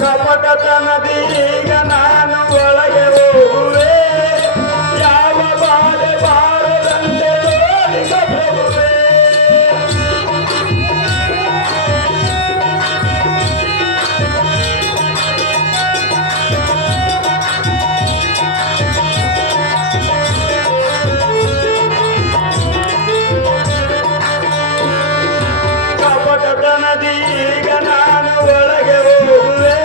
ಕಪಟತನದೀಗ ನಾನು ಒಳಗೆ ಹೋಗುವೆ, ಯಾವ ಬಾಧೆ ಬಾರದಂತೆ ತೋರಿಸ ಪ್ರಭುವೆ. ಕಪಟತನದೀಗ ನಾನು ಒಳಗೆ ಹೋಗುವೆ,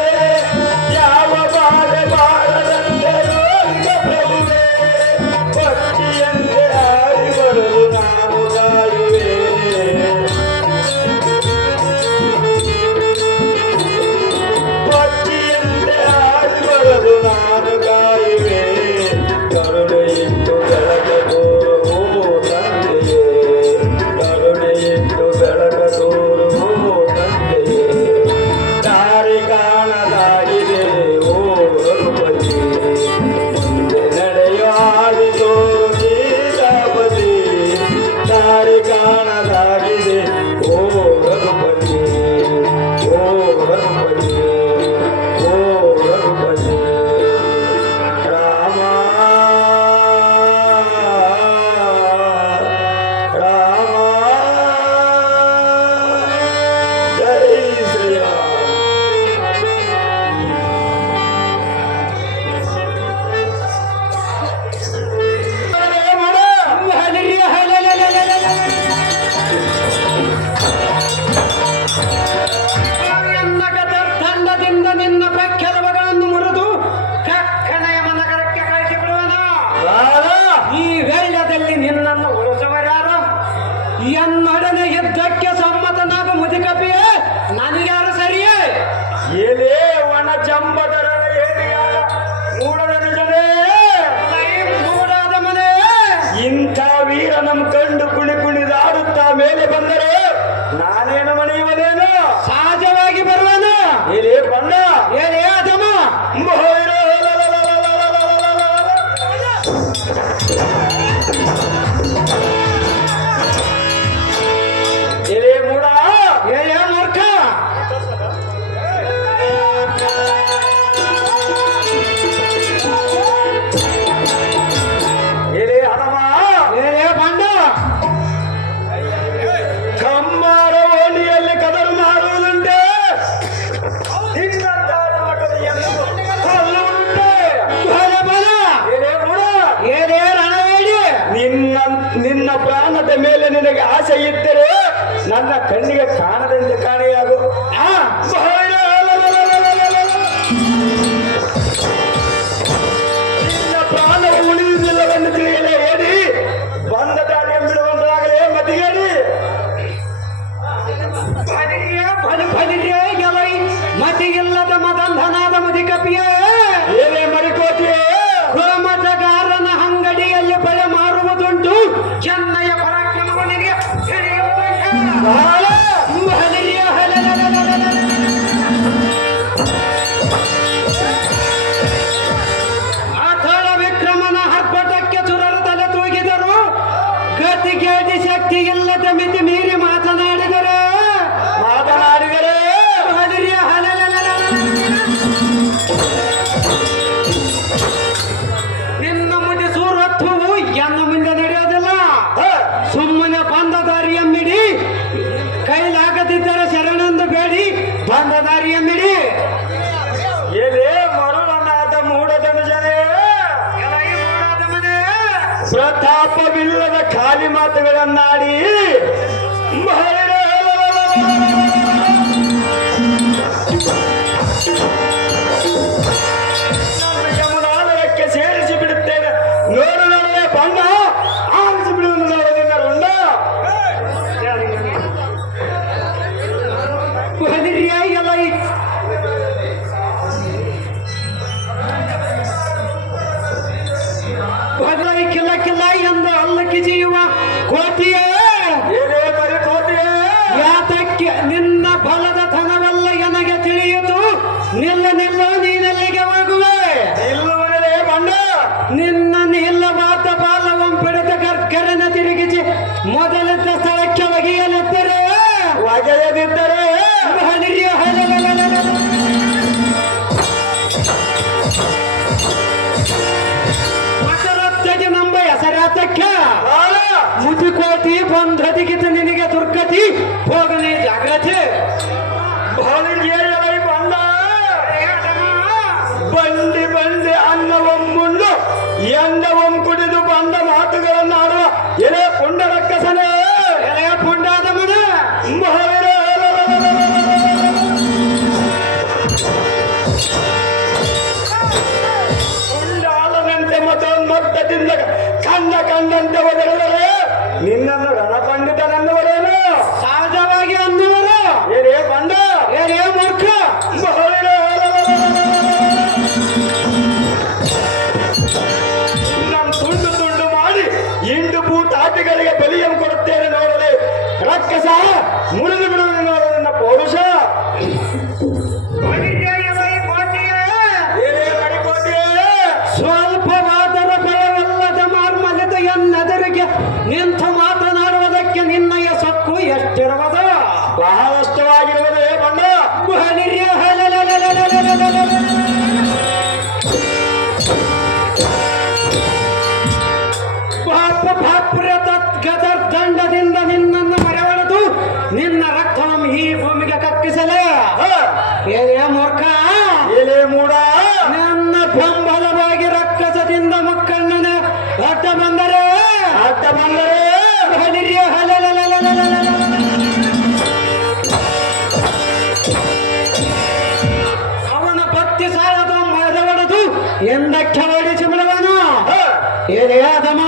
ಯಾವ ಬಾಧೆ ಬಾರದಂತೆ ತೋರಿಸ ಪ್ರಭುವೆ. ಪಕ್ಷಿಯಂತೆ ಹಾರಿ ಬರಲು ನಾನು ಕಾಯುವೆ, ಪಕ್ಷಿಯಂತೆ ಹಾರಿ ಬರಲು ನಾನು ಕಾಯುವೆ. ಕರುಣೆ ಇಟ್ಟು ಬೆಳಕ ತೋರು ತಂದೆಯೇ, ಕರುಣೆ ಇಟ್ಟು ಬೆಳಕ ತೋರು ತಂದೆಯೇ. ದಾರಿ ಕಾಣದಾಗಿದೆ ಓ ರಘುಪತಿ, ಮುಂದೆ ನಡೆಯೋ ಹಾದಿ ತೋರು ಸೀತಾಪತಿ. ದಾರಿ ಕಾಣದಾಗಿದೆ ಓ ರಘುಪತಿ, ಓ ರಘುಪತಿ, ಓ ರಘುಪತಿ. ರಾಮ ರಾಮ ಜೈ ಶ್ರೀರಾಮ. ದಂಡದಿಂದ ನಿನ್ನ ಪ್ರಖ್ಯಾತಗಳನ್ನು ಮುರಿದು ಕಕ್ಕನೆಯ ನಗರಕ್ಕೆ ಕಳಿಸಿಬಿಡುವನು. ಈ ವೇಳದಲ್ಲಿ ನಿನ್ನನ್ನು ಉಳಿಸುವರಾರು? ಎನ್ನೊಡನೆ ಯುದ್ಧಕ್ಕೆ ಸಮ್ಮತನಾದ ಮುದಿಕಪಿಯೇ, ನನಗ್ಯಾರು ಸರಿಯೇ? ಏನೇ ಒಣ ಚಂಬದರ ಏರಿಯಾದ ಮೂಡದ ನಿಜನೇ, ಮೂಡಾದ ಮನೆ ಇಂಥ ವೀರ ನಮ್ ಕಂಡು ಕುಣಿ ಕುಣಿದಾಡುತ್ತಾ ಮೇಲೆ ಬಂದರೆ ನಾನೇನು ಮನೆಯುವುದೇನು? ಸಹಜವಾಗಿ ಬರುವನು. ಏನೇ ಬಣ್ಣ ಏನೇ ಅದಮ ಏನೇ ಮೂಡ ಏನೇ ಮೂರ್ಖ, ಏನೇ ಹಣಮ ಏನೇ ಬಂಡ, ಕಮ್ಮಾರ ಓಣಿಯಲ್ಲಿ ಕದಲು ಮಾಡುವುದುಂಟೆ, ಕೊಲ್ಲುವುದುಂಟೆ. ಬಲ ಬಲ, ಏನೇ ಮೂಡ ಏನೇ ರಣವೇಡಿ. ನಿನ್ನ ಪ್ರಾಣದ ಮೇಲೆ ನಿನಗೆ ಆಸೆ ಇದ್ದರೆ ನನ್ನ ಕಣ್ಣಿಗೆ ಕಾಣದಂತೆ ಕಾಣೆಯಾಗು. ನಿನ್ನ ಪ್ರಾಣ ಉಳಿಯುವುದಿಲ್ಲವೆಂದು ತಿಳಿಯಲೇ ಹೇಳಿ ಬಂದ ದಾರಿಯ ಬಿಡುವಂತಾಗಲೇ ಮತಿಗೇರಿ. ಮತಿಯಿಲ್ಲದ ಮದಂಧನಾದ ಮುದಿಕಪಿಯೇ, ಏನೇ ಮರಿಕೋತಿಯೇ? ಗೋಮತಗಾರನ ಅಂಗಡಿಯಲ್ಲಿ ಬಳೆ ಮಾರುವುದುಂಟು, ಚೆನ್ನಯ ಪರಾಕ್ರಮವು ನಿನಗೆ ತಿಳಿಯುವುದಿಲ್ಲ. ಹಲಿಯ ಅಥಳ ವಿಕ್ರಮನ ಹರ್ಪಟಕ್ಕೆ ಸುರರ ತಲೆ ತೂಗಿದರು. ಗತಿಗೇಟಿ ಶಕ್ತಿ ಇಲ್ಲದ ಮಿತಿ ಮೀರಿ ಮಾತನಾಡಿದರೆ ಹಲಿಯ ನಿನ್ನ ಮುಂದೆ ಸೂರತ್ವವು ಎನ್ನ ಮುಂದೆ ನಡೆಯೋದಿಲ್ಲ. ಸುಮ್ಮನೆ ಬಂದ ದಾರಿಯಮ್ಮಿಡಿ, ಕೈಲಾಗದಿದ್ದರೆ ಶರಣೆಂದು ಬೇಡಿ ಬಂದ ದಾರಿಯಮ್ಮಿಡಿ. ಏನೇ ಮರುಳನಾದ ಮೂಢಧನುಜನೇ, ಪ್ರತಾಪವಿಲ್ಲದ ಖಾಲಿ ಮಾತುಗಳನ್ನಾಡಿ ಯಮುನಾಲಯಕ್ಕೆ ಸೇರಿಸಿ ಬಿಡುತ್ತೇನೆ. ನೋಡು ನೋಡಲೇ ಬಣ್ಣ ಆರಿಸಿ ಬಿಡುವುದು ನೋಡೋದಿಲ್ಲ ರುಂಡ. ಕಿಲ ಕಿಲ ಎಂದು ಅಲ್ಲಕ್ಕಿ ಜೀವ ಕೋಟಿಯ ಏನೇ ಬರೀ ಕೋಟೆಯೇ ಯಾತಕ್ಕೆ ನಿನ್ನ ಬಲದ ತನವಲ್ಲ ನನಗೆ ತಿಳಿಯಿತು. ನಿಲ್ಲ ನಿಲ್ಲ ನೀನೆಲ್ಲಿಗೆ ಹೋಗುವೆ? ನಿಲ್ಲುವನೇ ಬಂಡ ನಿನ್ನ ನಿಲ್ಲವಾದ ಬಾಲವಂ ಪಿಡಿದ ಗರ್ಗರನ ತಿರುಗಿಸಿ ಮೊದಲಿದ್ದ ಸ್ಥಳಕ್ಕೆ ಒಗೆಯಲಿದ್ದರೆ ಒಗೆಯದಿದ್ದರೆ ಮಕರತ್ತಗೆ ನಂಬ ಹೆಸರಾತಕ್ಕೆ ಬಾಳ ಮುದುಕೋತಿ ಬಂಧದಿಗಿತ ನಿನಗೆ ದುರ್ಗತಿ ಹೋಗನೆ ಜಾಗ್ರತೆ. ಬಾಳಿಗೆ ಎಲೈ ಬಂಡ ಬಂಡಿ ಬಂಡಿ ಅನ್ನವೊಮ್ಮುಂಡು ಎಂಡವಂ ಕುಡಿದು ಬಂದ ಮಾತುಗಳನ್ನಾಡುವ ಎಲೆ ಪುಂಡ ರಕ್ಕಸನೇ ಎಲೆಯ ಪುಂಡಾದ ಮನ ಮಹಾವೀರ ಪುಂಡಾಲನಂತೆ ಮತೋನ್ಮತ್ತದಿಂದ ಕಂಡಂತೆ ಒದರಿದರೆ ನಿನ್ನನ್ನು ರಣಪಂಡಿತನೆನ್ನುವರೇನು? ಸಹಜವಾಗಿ ಅನ್ನುವರು ಏನೇ ಬಂಡ ಏನೇ ಮೂರ್ಖ. ಮಹಾವೀರ ನಮ್ ತುಂಡು ತುಂಡು ಮಾಡಿ ಇಂಡು ಬೂಟಾಟಿಗಳಿಗೆ ಬಲಿಯನ್ನು ಕೊಡುತ್ತೇನೆ ನೋಡಲಿ ರಕ್ಕಸ ಮುರಿದು ಬಿಡುವುದು ನೋಡು ನನ್ನ ಪೌರುಷ. ಏನೇ ಮಡಿಕೋಟೆಯೇ ಸ್ವಲ್ಪವಾದರ ಭಯವಲ್ಲದ ಮಾರ್ಮಲ್ಯದ ಎನ್ನದರಿಗೆ ನಿಂತು ಮಾತನಾಡುವುದಕ್ಕೆ ನಿನ್ನಯ ಸೊಕ್ಕು ಎಷ್ಟಿರುವುದು? ಬಹಳಷ್ಟವಾಗಿರುವುದೇ ಬಣ್ಣ ದಂಡದಿಂದ ನಿನ್ನನ್ನು ಮರೆವಳೆದು ನಿನ್ನ ರಕ್ತವನ್ನು ಈ ಭೂಮಿಗೆ ಕಕ್ಕಿಸಲೇ. ಏನೇ ಮೂರ್ಖ, ಏನೇ ಮೂಡ ನನ್ನ ಬೆಂಬಲವಾಗಿ ರಕ್ಕಸದಿಂದ ಮಕ್ಕಳನ್ನ ಅಡ್ಡ ಬಂದರೆ ಅವನ ಭಕ್ತಿ ಸಾಲದ ಮರವಡೆದು ಎಂದಕ್ಕೆ ಹೊಡಿಸಿ ಬಿಡುವನು. ಏನೇ ಅದಮ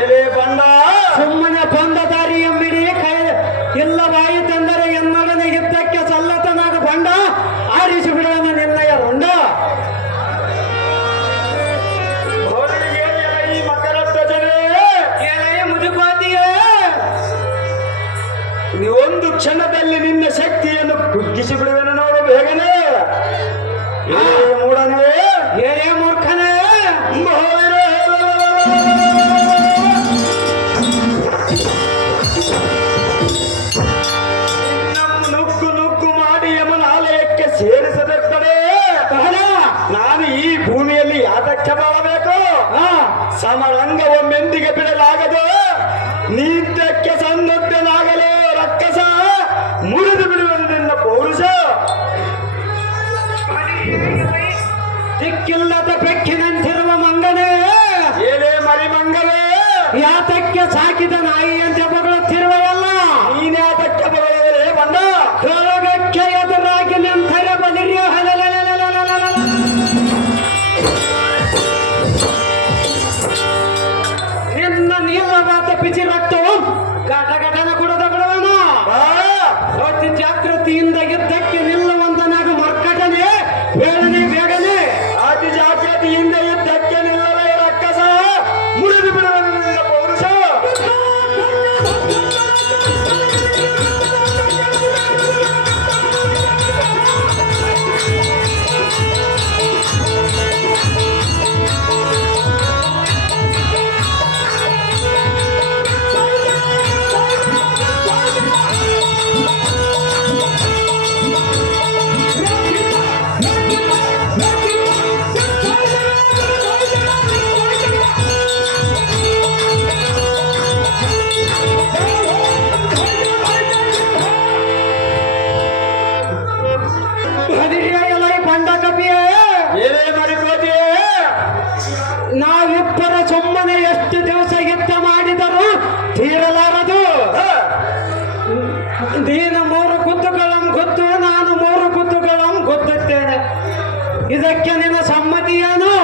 ಏನೇ ಬಂಡ ಸುಮ್ಮನೆ ಬಂದ ದಾರಿಯ ಮಿಡಿ ಕೈ ಇಲ್ಲವಾಯಿತೆಂದರೆ ಎನ್ನೊಡನೆ ಯುದ್ಧಕ್ಕೆ ಸಲ್ಲತನಾದ ಬಂಡ ಆರಿಸಿ ಬಿಡುವನು ನಿನ್ನಯ ರುಂಡ. ಹೋಳಿಗೆ ಎಲೈ ಮಕರತ್ತ ಜನೇ ಏನೇ ಮುದುಕೋತಿಯೇ, ಒಂದು ಕ್ಷಣದಲ್ಲಿ ನಿನ್ನ ಶಕ್ತಿಯನ್ನು ಕುಗ್ಗಿಸಿ ಬಿಡುವೆನು ನೋಡು ಬೇಗನೆ. ಏನೇ ಮೂಡನೇ ಏನೇ ಮೂರ್ಖನೇ, ಮಹಾವೀರ ನುಗ್ಗು ನುಗ್ಗು ಮಾಡಿ ಯಮನಾಲಯಕ್ಕೆ ಸೇರಿಸದಿರ್ತದೆ. ಬಹಳ ನಾನು ಈ ಭೂಮಿಯಲ್ಲಿ ಯಾತಕ್ಕೆ ಬಾಳಬೇಕು? ಸಮರಂಗವೊಮ್ಮೆಂದಿಗೆ ಬಿಡಲಾಗದು. ನೀತ್ಯಕ್ಕೆ ಸನ್ನದ್ಧನಾಗಲು ರಕ್ಕಸ ಮುರಿದು ಬಿಡುವುದು ನಿನ್ನ ಪೌರುಷ. ದಿಕ್ಕಿಲ್ಲದ ಬೆಕ್ಕಿನಂತಿರುವ ಮಂಗನೇ, ಏನೇ ಮರಿಮಂಗಲೇ ಯಾತಕ್ಕೆ ಸಾಕಿದ ನಾಯಿಯಂತೆ ಬಗಳುತ್ತಿರುವೆಯಲ್ಲ? ನೀನ್ಯಾತಕ್ಕೆ ಬರಲೇ ಬಂದ ಕಳಗಕ್ಕೆ ಎದುರಾಗಿ ನಿಂತರೆ ಬಲಿರಿಯ ನಿನ್ನ ನೀಲವಾದ ಬಿಸಿ ರಕ್ತವು ಘಟಘಟನ ಕುಡದ ಬಿಡುವನು. ಅತಿ ಜಾಗೃತಿಯಿಂದ ಯುದ್ಧಕ್ಕೆ ನಿಲ್ಲುವಂತನಾಗ ಮರ್ಕಟನೆ ಬೇಗನೆ ಬೇಗನೆ. ಅತಿ ಜಾಗ್ರತೆಯಿಂದ ಯುದ್ಧಕ್ಕೆ ನಿಲ್ಲಲೇ ರಕ್ಕಸ ಮುರಿದು ಬಿಡುವುದು ನಿನ್ನ ಪೌರುಷ. ಬಲಿರಿಯ ಎಲೈ ಬಂಡ ಕಪಿಯೇ, ಏನೇ ಮರಿಕೋತಿಯೇ ನಾವಿಬ್ಬರ ಸುಮ್ಮನೆ ಎಷ್ಟು ದಿವಸ ಯುದ್ಧ ಮಾಡಿದರೂ ತೀರಲಾರದು. ನೀನು 3 ಕುತ್ತುಗಳಂ ಗೊತ್ತು, ನಾನು 3 ಕುತ್ತುಗಳಂ ಗೊತ್ತುತ್ತೇನೆ. ಇದಕ್ಕೆ ನಿನ್ನ ಸಮ್ಮತಿಯೇನು?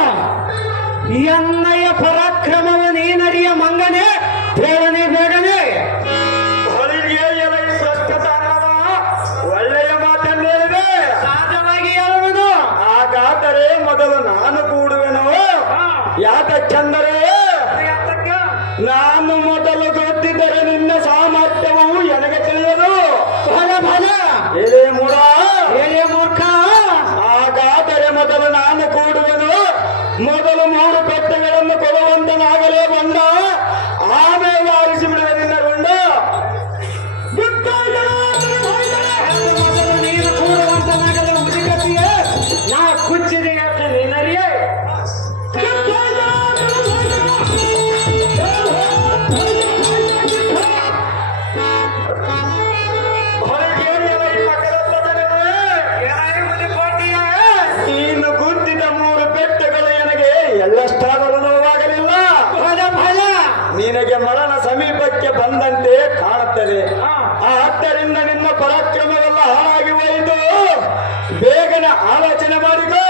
ಎನ್ನಯ ಪರಾಕ್ರಮವ ನೀನರಿಯ ಮಂಗನೇ, ಬೇಗನೆ ಬೇಗನೆ. ಹೊಳಿಗೆ ಎಲೈ ಪ್ರಸ್ತುತ ಅನ್ನವ ಒಳ್ಳೆಯ ಮಾತನ್ನೇಳಿದೆ. ಸಹಜವಾಗಿ ಹೇಳುವುದು ಹಾಗಾದರೆ ಮೊದಲು ನಾನು ಕೂಡುವೆನು. ಯಾತಕ್ಕೆಂದರೆ ನಾನು ಮೊದಲು ಗೊತ್ತಿದ್ದರೆ ನಿನ್ನ ಸಾಮರ್ಥ್ಯವು ನನಗೆ ತಿಳಿಯದು. ಬಲ ಬಲ ಎಲೆ ಮುಡ, ಏನೇ ಮೂರ್ಖ, ಹಾಗಾದರೆ ಮೊದಲು ನಾನು ಕೂಡುವೆನು. ಮೊದಲು 3 ಪೆಟ್ಟೆಗಳನ್ನು ಕೊಡುವಂತನಾಗಲೇ ಬಂದ, ಆಮೇಲೆ ಆರಿಸಿ ಬಿಡುವೆ ನಿನ್ನ ಗುಂಡ. ಮೊದಲು ನೀನು ಕೂಡುವಂತನಾಗಲು ಮುದಿಗತಿಯೇ ನಾ ಕುಚ್ಚಿದೆ ಅಂತ ನೀನರಿಯೇ. ನೀನು ಗುದ್ದಿದ 3 ಪೆಟ್ಟೆಗಳು ನನಗೆ ಎಳ್ಳಷ್ಟಾದರೂ ನೋವಾಗಲಿಲ್ಲ. ಬಲ ಬಲ ನಿನಗೆ ಮರಣ ಸಮೀಪಕ್ಕೆ ಬಂದಂತೆ ಕಾಣುತ್ತದೆ. ಆದ್ದರಿಂದ ನಿನ್ನ ಪರಾಕ್ರಮವೆಲ್ಲ ಹಾಳಾಗಿ ಹೋಯಿತು. ಬೇಗನೆ ಆಲೋಚನೆ ಮಾಡಿಕೋ.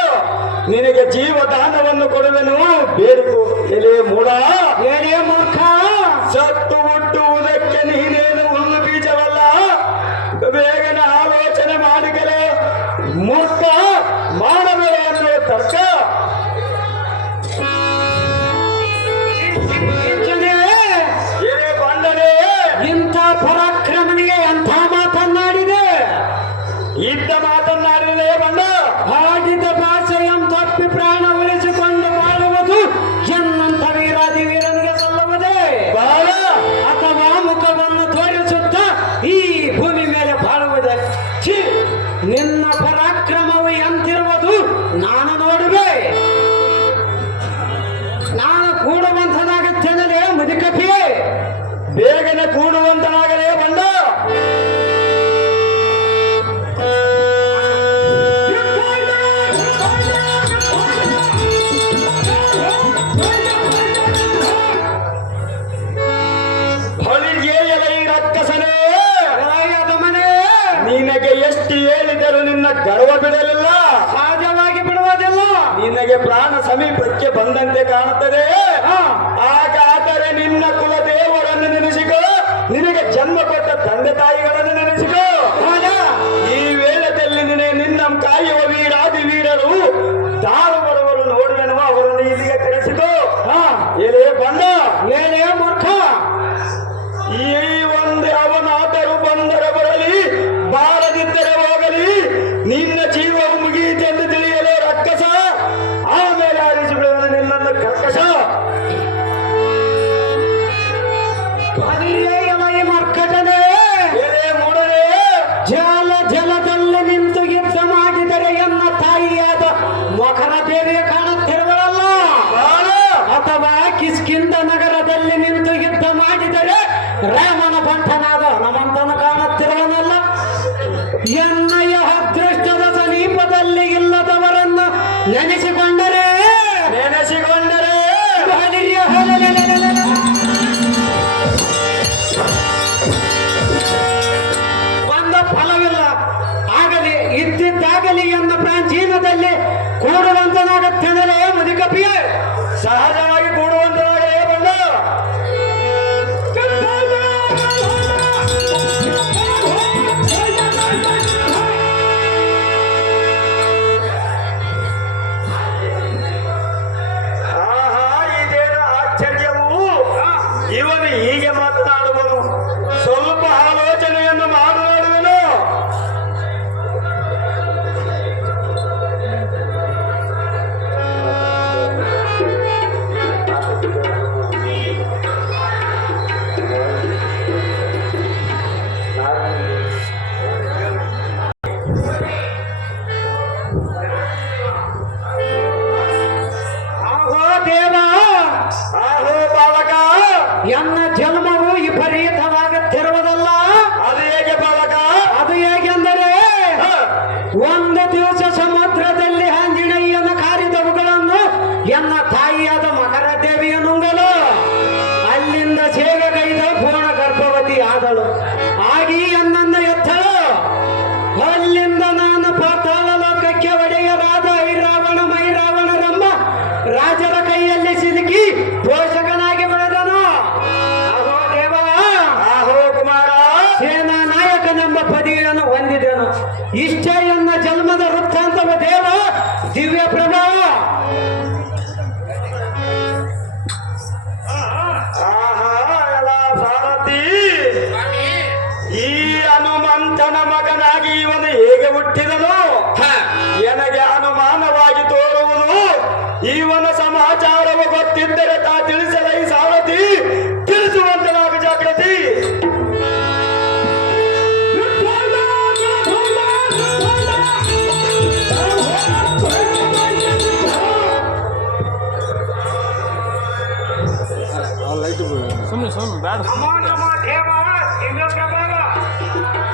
ನಿನಗೆ ಜೀವದಾನವನ್ನು ಕೊಡುವೆನು, ಬೇಡಿಕೋ. ಎಲೆ ಮೂಡ, ಏನೇ ಮೂರ್ಖ, ಸತ್ತು ಹುಟ್ಟುವುದಕ್ಕೆ ನೀನೇನು ಹುಲ್ಲು ಬೀಜವಲ್ಲ. ಬೇಗನೆ ಆಲೋಚನೆ ಮಾಡಿಕಲೆ. ಮೂರ್ಖ, ಮಾಡಬೇಡ ಎನ್ನುವ ತರ್ಕ. ಕಿಚ್ಚನೇ, ಎಲೆ ಬಂಡನೆ, ಇಂಥ ಪರಾಕ್ರಮನಿಗೆ ಎಂಥ ಮಾತನ್ನಾಡಿದೆ. ಇದ್ದ ಮಾತನ್ನಾಡಿದೆ ಬಂಡ. ಆಡಿದ ಭಾಷೆಯಂ ತಪ್ಪಿ ಪ್ರಾಣ ಉಳಿಸಿಕೊಂಡು ಬಾಳುವುದು ಎನ್ನಂಥ ವೀರಾದಿ ವೀರನಿಗೆ ಸಲ್ಲುವುದೇ, ಬಾಳ ಅಥವಾ ಮುಖವನ್ನು ತೋರಿಸುತ್ತ ಈ ಭೂಮಿ ಮೇಲೆ ಬಾಳುವುದೇ? ಛೀ, ನಿನ್ನ ಪರಾಕ್ರಮವು ಎಂತಿರುವುದು ನಾನು ನೋಡುವೆ. ನಾನು ಕೂಡುವಂತನಾಗುತ್ತೇನಲೇ ಮುದಿಕಪಿಯೇ. ಬೇಗನೆ ಕೂಡುವಂತನಾಗಲೇ ಬಂಡ. ಹೊಲಿಗೆ ಎಲೈ ರಕ್ಕಸನೇ, ಮನೆ ನಿನಗೆ ಎಷ್ಟು ಹೇಳಿದರೂ ನಿನ್ನ ಗರ್ವ ಬಿಡಲಿಲ್ಲ. ಸಹಜವಾಗಿ ಬಿಡುವುದಿಲ್ಲ. ನಿನಗೆ ಪ್ರಾಣ ಸಮೀಪಕ್ಕೆ ಬಂದಂತೆ ಕಾಣುತ್ತದೆ. ಹಾ, ಹಾಗಾದರೆ ನಿನ್ನ ಕುಲದೇವರನ್ನು ನೆನೆಸಿಕೋ. ನಿನಗೆ ಜನ್ಮ ಕೊಟ್ಟ ತಂದೆ ತಾಯಿಗಳನ್ನು ನೆನೆಸಿಕೋ. ಹೌದ? ಈ ವೇಳೆಯಲ್ಲಿ ನಿನ್ನ ಕಾಯುವ ವೀರಾದಿ ವೀರರು ತಾಳು ಬರುವರು ನೋಡುವೆನು, ಅವರನ್ನು ಇಲ್ಲಿಗೆ ಕರೆಸಿಕೋ. ಹಾ, ಎಲೆ ಬಂಡ, ಏನೇ ಮೂರ್ಖ, ಈ ಒಂದೇ ಅವನಾದರೂ ಬಂದರೆ ಬರಲಿ, ಬಾರದಿದ್ದರೆ ಹೋಗಲಿ. ನಿನ್ನ ಜೀವವು ಮುಗಿಯಿತೆಂದು ತಿಳಿಯಲೇ ರಕ್ಕಸ. ಆಮೇಲೆ ಆರಿಸಿ ಬಿಡುವನು ನಿನ್ನನ್ನು ಕರ್ಕಶ. ಅದಿಯೇ ಎಲೈ ಮರ್ಕಟನೇ, ಎಲೆ ಮೂಡನೆ, ಜಲದಲ್ಲಿ ನಿಂತು ಯುದ್ಧ ಮಾಡಿದರೆ ಎನ್ನ ತಾಯಿಯಾದ ಮಕರ ದೇವಿಯ ಕಾಣುತ್ತಿರುವಳಲ್ಲ, ಬಾಳ ಅಥವಾ ಕಿಷ್ಕಿಂಧ ನಗರದಲ್ಲಿ ನಿಂತು ಯುದ್ಧ ಮಾಡಿದರೆ ರಾಮನ ಬಂಟನಾದ ಹನುಮಂತನು ಕಾಣುತ್ತಿರುವನಲ್ಲ. ಎನ್ನಯ ಅದೃಷ್ಟದ ಸಮೀಪದಲ್ಲಿ ಇಲ್ಲದವರನ್ನು ನೆನೆಸಿಕೊಂಡರೆ ನೆನೆಸಿಕೊಂಡರೆ ಬಲಿಯ ಹೊಲಲೆಲೆಲೆಲೆಲೆ. ಬಂದ ಫಲವಿಲ್ಲ. ಆಗಲಿ ಇದ್ದಿದ್ದಾಗಲಿ ಎನ್ನ ಪ್ರಾಚೀನದಲ್ಲಿ ಕೂಡುವಂತನಾಗುತ್ತೇನಲೇ ಮುದಿಕಪಿಯೇ. ಸಹಜವಾಗಿ ಕೂಡುವಂತನಾಗಲೇ ಬಂಡ. ಆಹಾ, ಇದೇನು ಆಶ್ಚರ್ಯವು! ಇವನು ಹೀಗೆ ಮಾತನಾಡುವನು. ಸ್ವಲ್ಪ ಆಲೋಚನೆಯನ್ನು ಮಾತನಾಡುವನು. ಆಹೋ ದೇವ, ಆಹೋ ಬಾಲಕ, ಎನ್ನ ಜನ್ಮವು ವಿಪರೀತವಾಗುತ್ತಿರುವುದಲ್ಲ. ಅದು ಹೇಗೆ ಬಾಲಕ? ಅದು ಹೇಗೆಂದರೆ, ಹ, ಒಂದು ದಿವಸ ಸಮುದ್ರದಲ್ಲಿ ಆಂಜನೇಯನ ಕಾರಿದವುಗಳನ್ನು ಎನ್ನ ತಾಯಿಯಾದ ಮಕರ ದೇವಿಯ ನುಂಗಲು ಅಲ್ಲಿಂದ ಸೇವೆಗೈದ ಪೂರ್ಣ ಗರ್ಭವತಿ ಆದಳು. ಆಗಿ ಎನ್ನನ್ನು ಎತ್ತಳು. ಅಲ್ಲಿಂದ ನಾನು ಪಾತಾಳ ಲೋಕಕ್ಕೆ ಒಡೆಯರಾದ ಐರಾವಣ ಮೈರಾವಣರಮ್ಮ ರಾಜರ ಕೈಯಲ್ಲಿ ಸಿಲುಕಿ ಪೋಷಕನಾಗಿ ಬೆಳೆದನು.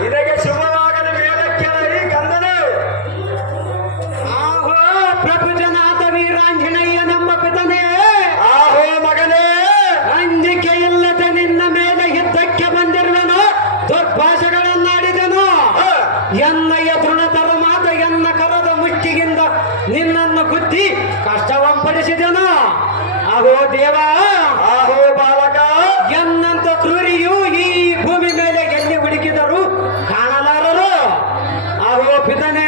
ಇದಕ್ಕೆ ಶುಭವಾಗಲಿ ವೇದಕ್ಕೆ ಈ ಕಂದನೆ ಆಹೋ ಪ್ರಭುಜನಾಥ ವೀರಾಂಜನೇಯ ನಮ್ಮ ಪಿತನೇ, ಆಹೋ ಮಗನೇ, ಅಂಜಿಕೆ ಇಲ್ಲದೆ ನಿನ್ನ ಮೇಲೆ ಯುದ್ಧಕ್ಕೆ ಬಂದಿರುವನು, ದುರ್ಭಾಷೆಗಳನ್ನಾಡಿದನು. ಎನ್ನಯ್ಯ ತೃಣತರ ಮಾತ ಎನ್ನ ಕರದ ಮುಷ್ಟಿಗಿಂದ ನಿನ್ನನ್ನು ಗುದ್ದಿ ಕಷ್ಟವಂಪಡಿಸಿದನು. ಅಹೋ ದೇವ, ಆಹೋ ಬಾಲಕ, ಎನ್ನಂತ ಕ್ರೂರಿಯು ಈ ಭೂಮಿ ಮೇಲೆ ಎಲ್ಲಿ ಹುಡುಕಿದರು ಕಾಣಲಾರರು. ಅಹೋ ಪಿತನೇ,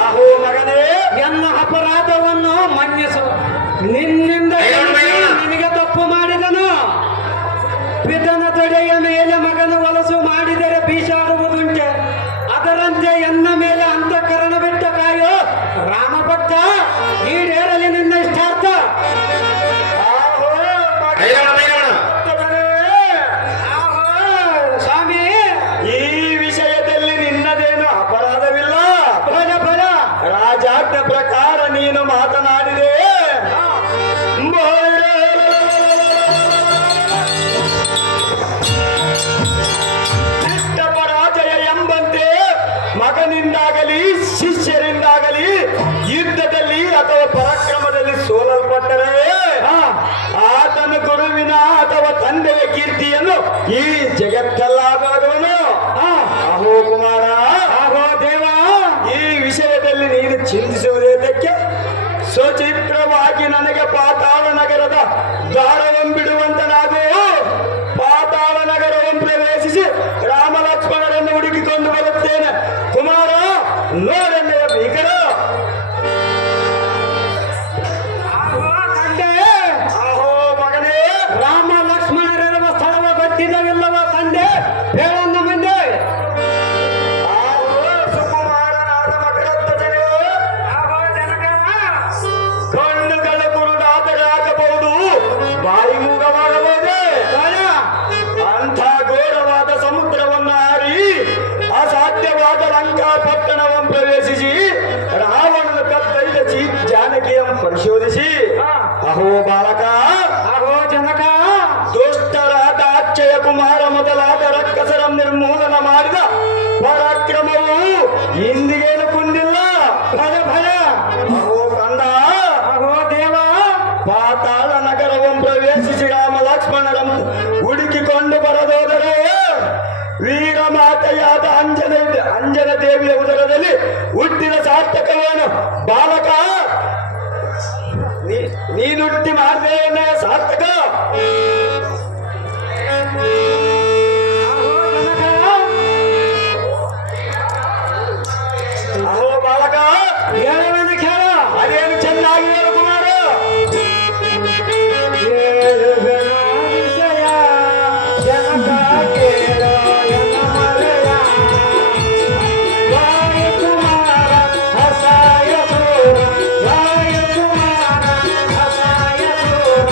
ಆಹೋ ಮಗನೇ, ಎನ್ನ ಅಪರಾಧವನ್ನು ಮನ್ನಿಸು. ನಿನ್ನಿಂದ ನಿನಗೆ ತಪ್ಪು ಮಾಡಿದನು. ಪಿತನ ತೊಡೆಯ ಮೇಲೆ ಮಗನು ವಲಸು ಮಾಡಿದರೆ ಬೀಸಾಡುವುದುಂಟೆ, ಅದರಂತೆ ಎನ್ನ ಮೇಲೆ ಅಂತಃಕರಣ ಬಿಟ್ಟ ಕಾಯೋ ರಾಮಭಕ್ತ, ಈಡೇರಲಿ ನಿನ್ನ ಇಷ್ಟಾರ್ಥ. ಆಹೋ ಮಗನೇ, ಆಹೋ ಸ್ವಾಮಿ, ಈ ವಿಷಯದಲ್ಲಿ ನಿನ್ನದೇನು ಅಪರಾಧವಿಲ್ಲ. ಬಲ ಬಲ. ರಾಜಾಜ್ಞ ಪ್ರಕಾರ ನೀನು ಮಾತನಾಡಿದೆ. ಪರಾಜಯ ಎಂಬಂತೆ ಮಗನಿಂದಾಗಲಿ ಶಿಷ್ಯರಿಂದಾಗಲಿ ಯುದ್ಧದಲ್ಲಿ ಅಥವಾ ಪರಾಕ್ರಮದಲ್ಲಿ ಸೋಲಲ್ಪಟ್ಟರೆ ಆತನ ಗುರುವಿನ ಅಥವಾ ತಂದೆಯ ಕೀರ್ತಿಯನ್ನು ಈ ಜಗತ್ತಲ್ಲಾದವನು. ಅಹೋ ಕುಮಾರ, ಆಹೋ ದೇವ, ಈ ವಿಷಯದಲ್ಲಿ ನೀನು ಚಿಂತಿಸುವುದೇತಕ್ಕೆ? ಸ್ವಚಿತ್ರವಾಗಿ ನನಗೆ ಪಾತಾಳ ನಗರದ ದ್ವಾರವನ್ನು ಬಿಡುವಂತನಾಗು. ಪಾತಾಳ ನಗರವನ್ನು ಪ್ರವೇಶಿಸಿ ರಾಮ ಲಕ್ಷ್ಮಣರನ್ನು ಹುಡುಕಿಕೊಂಡು ಬರುತ್ತೇನೆ. ಕುಮಾರ, ನೋಡೆನ್ನೆಯ ಭೀಕರ. ಆಹೋ ತಂದೆ, ಆಹೋ ಮಗನೇ, ರಾಮ ಲಕ್ಷ್ಮಣರಿರುವ ಸ್ಥಳವ ಗೊತ್ತಿದ್ದವಿಲ್ಲವ ತಂದೆ? ಹೇಳನ್ನ ಮುಂದೆ. ಆಹೋ ಸುಕುಮಾರನಾದ ಮಕರಧ್ವಜನೇ, ಆಹೋ ಜನಕ, ಕಣ್ಣುಗಳ ಕುರುಡಾದರಾಗಬಹುದು, ಬಾಯಿ ಮೂಗವಾಗಬಹುದೇ? ಬಲ. ಅಂಥ ಘೋರವಾದ ಸಮುದ್ರವನ್ನು ಹಾರಿ ಅಸಾಧ್ಯವಾದ ಲಂಕಾ ಪಟ್ಟಣವನ್ನು ಪ್ರವೇಶಿಸಿ ರಾವಣನ ಕತ್ತೈದ ಜಾನಕಿಯನ್ನು ಪರಿಶೋಧಿಸಿ, ಅಹೋ ಬಾಲಕ, ಆಹೋ ಜನಕ, ದುಷ್ಟರಾದ ಅಕ್ಷಯ ಕುಮಾರ ಮೊದಲಾದ ರಕ್ಕಸರ ನಿರ್ಮೂಲನ ಮಾಡಿದ ಪರಾಕ್ರಮವು ಇಂದಿಗೇನು ಕುಂದಿಲ್ಲ. ಭಲ ಭಲ. ಅಹೋ ಕಂದ, ಆಹೋ ದೇವ, ಪಾತಾಳ ನಗರವನ್ನು ಪ್ರವೇಶಿಸಿ ರಾಮ ಲಕ್ಷ್ಮಣರನ್ನು ಹುಡುಕಿಕೊಂಡು ಬರದೋದರೆ ವೀರ ಮಾತೆಯಾದ ಅಂಜನ ದೇವಿಯ ಉದರದಲ್ಲಿ ಹುಟ್ಟಿದ ಸಾರ್ಥಕವೇನು? ಬಾಲಕ, ನೀನುಟ್ಟಿ ಮಾಡಿದೆ ಸಾರ್ಥಕ. ಆಹೋ ಜನಕ, ಅಹೋ ಬಾಲಕ, ಹೇಳುವೆನು ಕೇಳ. ಅದೇನು ಚೆನ್ನಾಗಿ ಹೇಳು ಕುಮಾರ. ಹೇಳುವೆನು ವಿಷಯ ಜನಕ ಕೇಳೋ ಎನ್ನ ಮರೆಯ. ವಾಯುಕುಮಾರ ಅಸಹಾಯ ಸೂರ, ವಾಯುಕುಮಾರ ಅಸಹಾಯ ಸೂರ,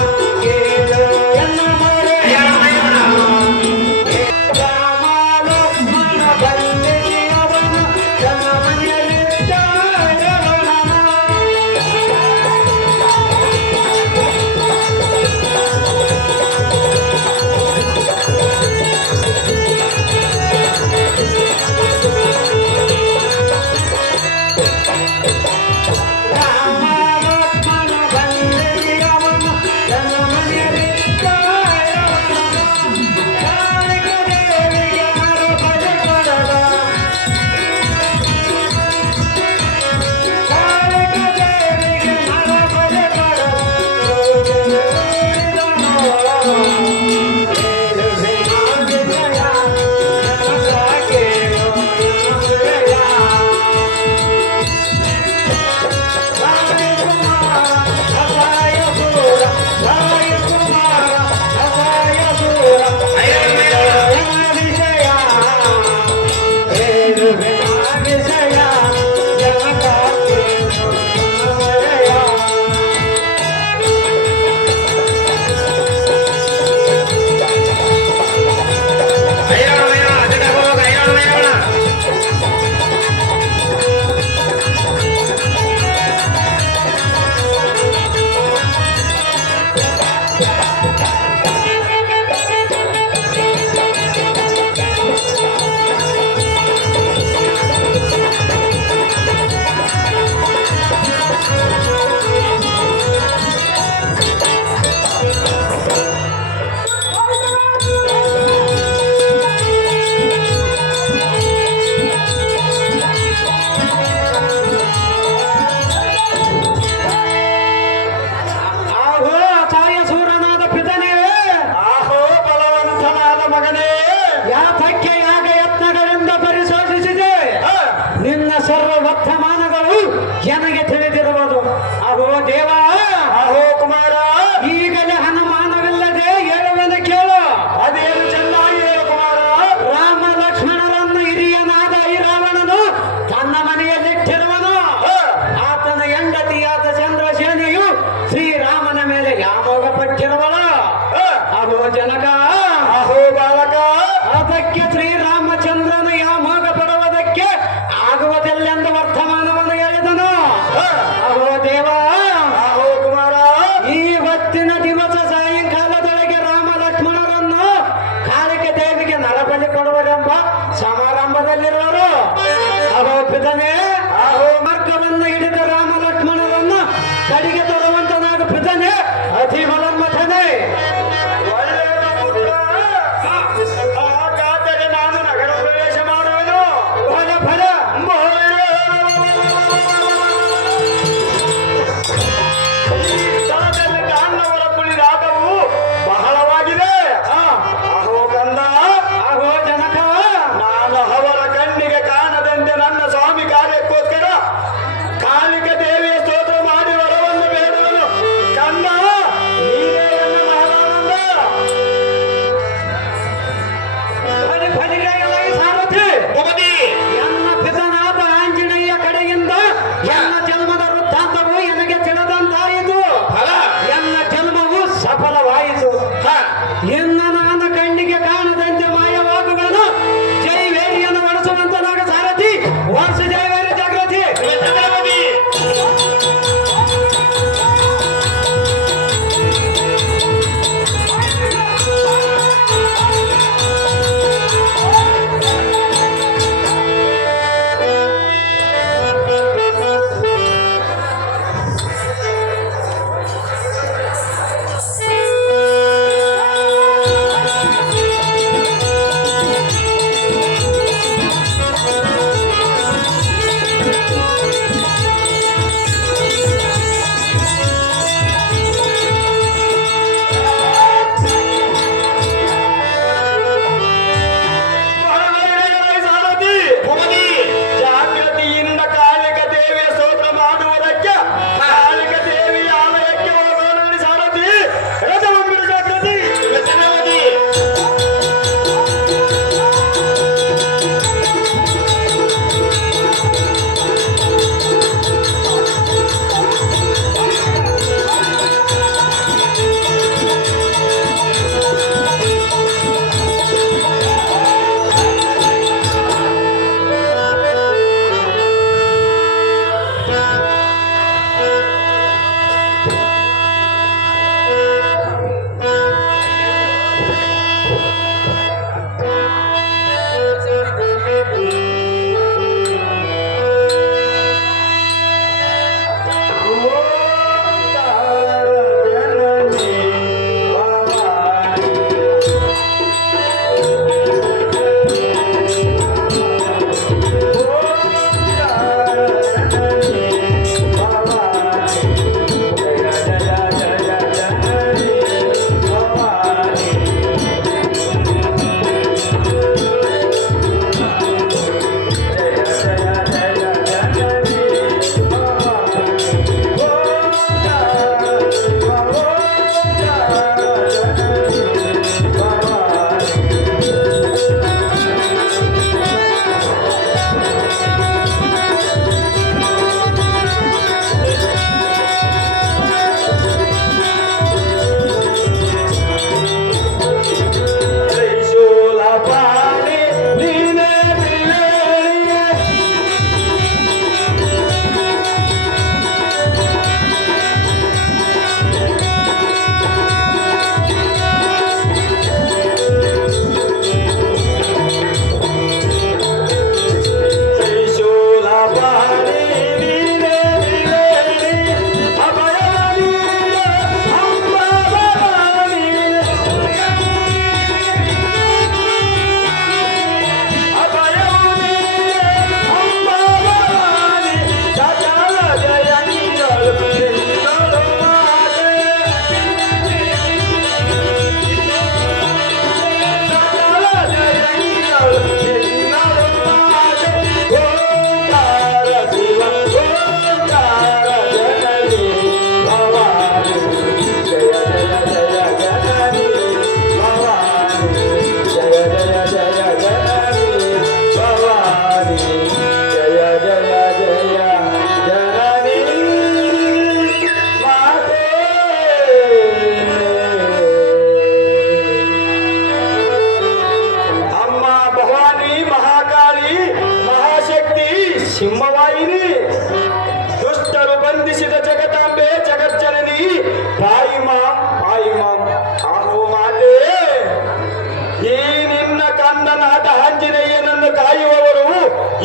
ನಾಟ ಆಂಜನೇಯನನ್ನು ಕಾಯುವವರು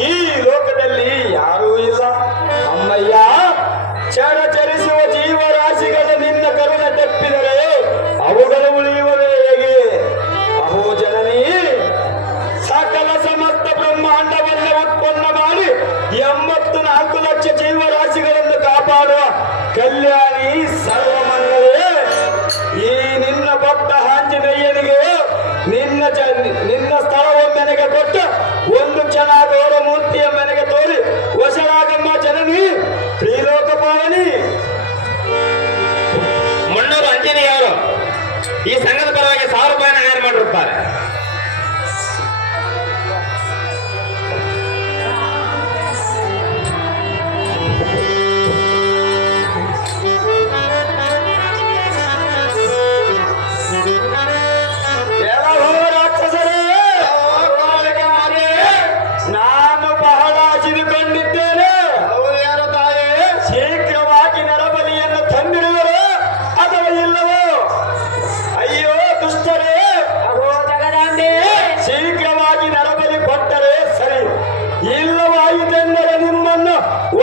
ಈ ಲೋಕದಲ್ಲಿ ಯಾರೂ ಇಲ್ಲ. ಅಮ್ಮಯ್ಯ, ಚರಿಸುವ ಜೀವರಾಶಿಗಳ ನಿನ್ನ ಕರುಣೆ ತಪ್ಪಿದರೆ ಅವುಗಳು ಉಳಿಯುವವೇ ಹೇಗೆ? ಅಹೋ ಜನನಿ, ಸಕಲ ಸಮಸ್ತ ಬ್ರಹ್ಮಾಂಡವನ್ನು ಉತ್ಪನ್ನ ಮಾಡಿ 84 ಲಕ್ಷ ಜೀವರಾಶಿಗಳನ್ನು ಕಾಪಾಡುವ ಕಲ್ಯಾಣಿ ಸರ್ವಮನ್ನವೇ, ಈ ನಿನ್ನ ಭಕ್ತ ಆಂಜನೇಯನಿಗೆ ನಿನ್ನ ಸ್ಥಳವೊಂದೆನೆಗೆ ಕೊಟ್ಟು ಒಂದು ಕ್ಷಣ ಗೌರ ಮೂರ್ತಿಯ ಮನೆಗೆ ತೋರಿ ವಶರಾಗಮ್ಮ ಜನನಿ, ತ್ರಿಲೋಕ ಪಾವನಿ. ಮಣ್ಣೂರು ಆಂಜನೇಯವರು ಈ ಸಂಘದ ಪರವಾಗಿ 1000 ರೂಪಾಯಿನ ಹಣ ಮಾಡಿರುತ್ತಾರೆ. ನಾನು ಬಹಳ ಸಿದುಕೊಂಡಿದ್ದೇನೆ. ಶೀಘ್ರವಾಗಿ ನರಬಲಿಯನ್ನು ತಂದಿರುವರು ಅಥವಾ ಇಲ್ಲವೋ? ಅಯ್ಯೋ ದುಷ್ಟರೇ, ಶೀಘ್ರವಾಗಿ ನರಬಲಿ ಕೊಟ್ಟರೆ ಸರಿ, ಇಲ್ಲವಾಯಿತೆಂದರೆ ನಿಮ್ಮನ್ನು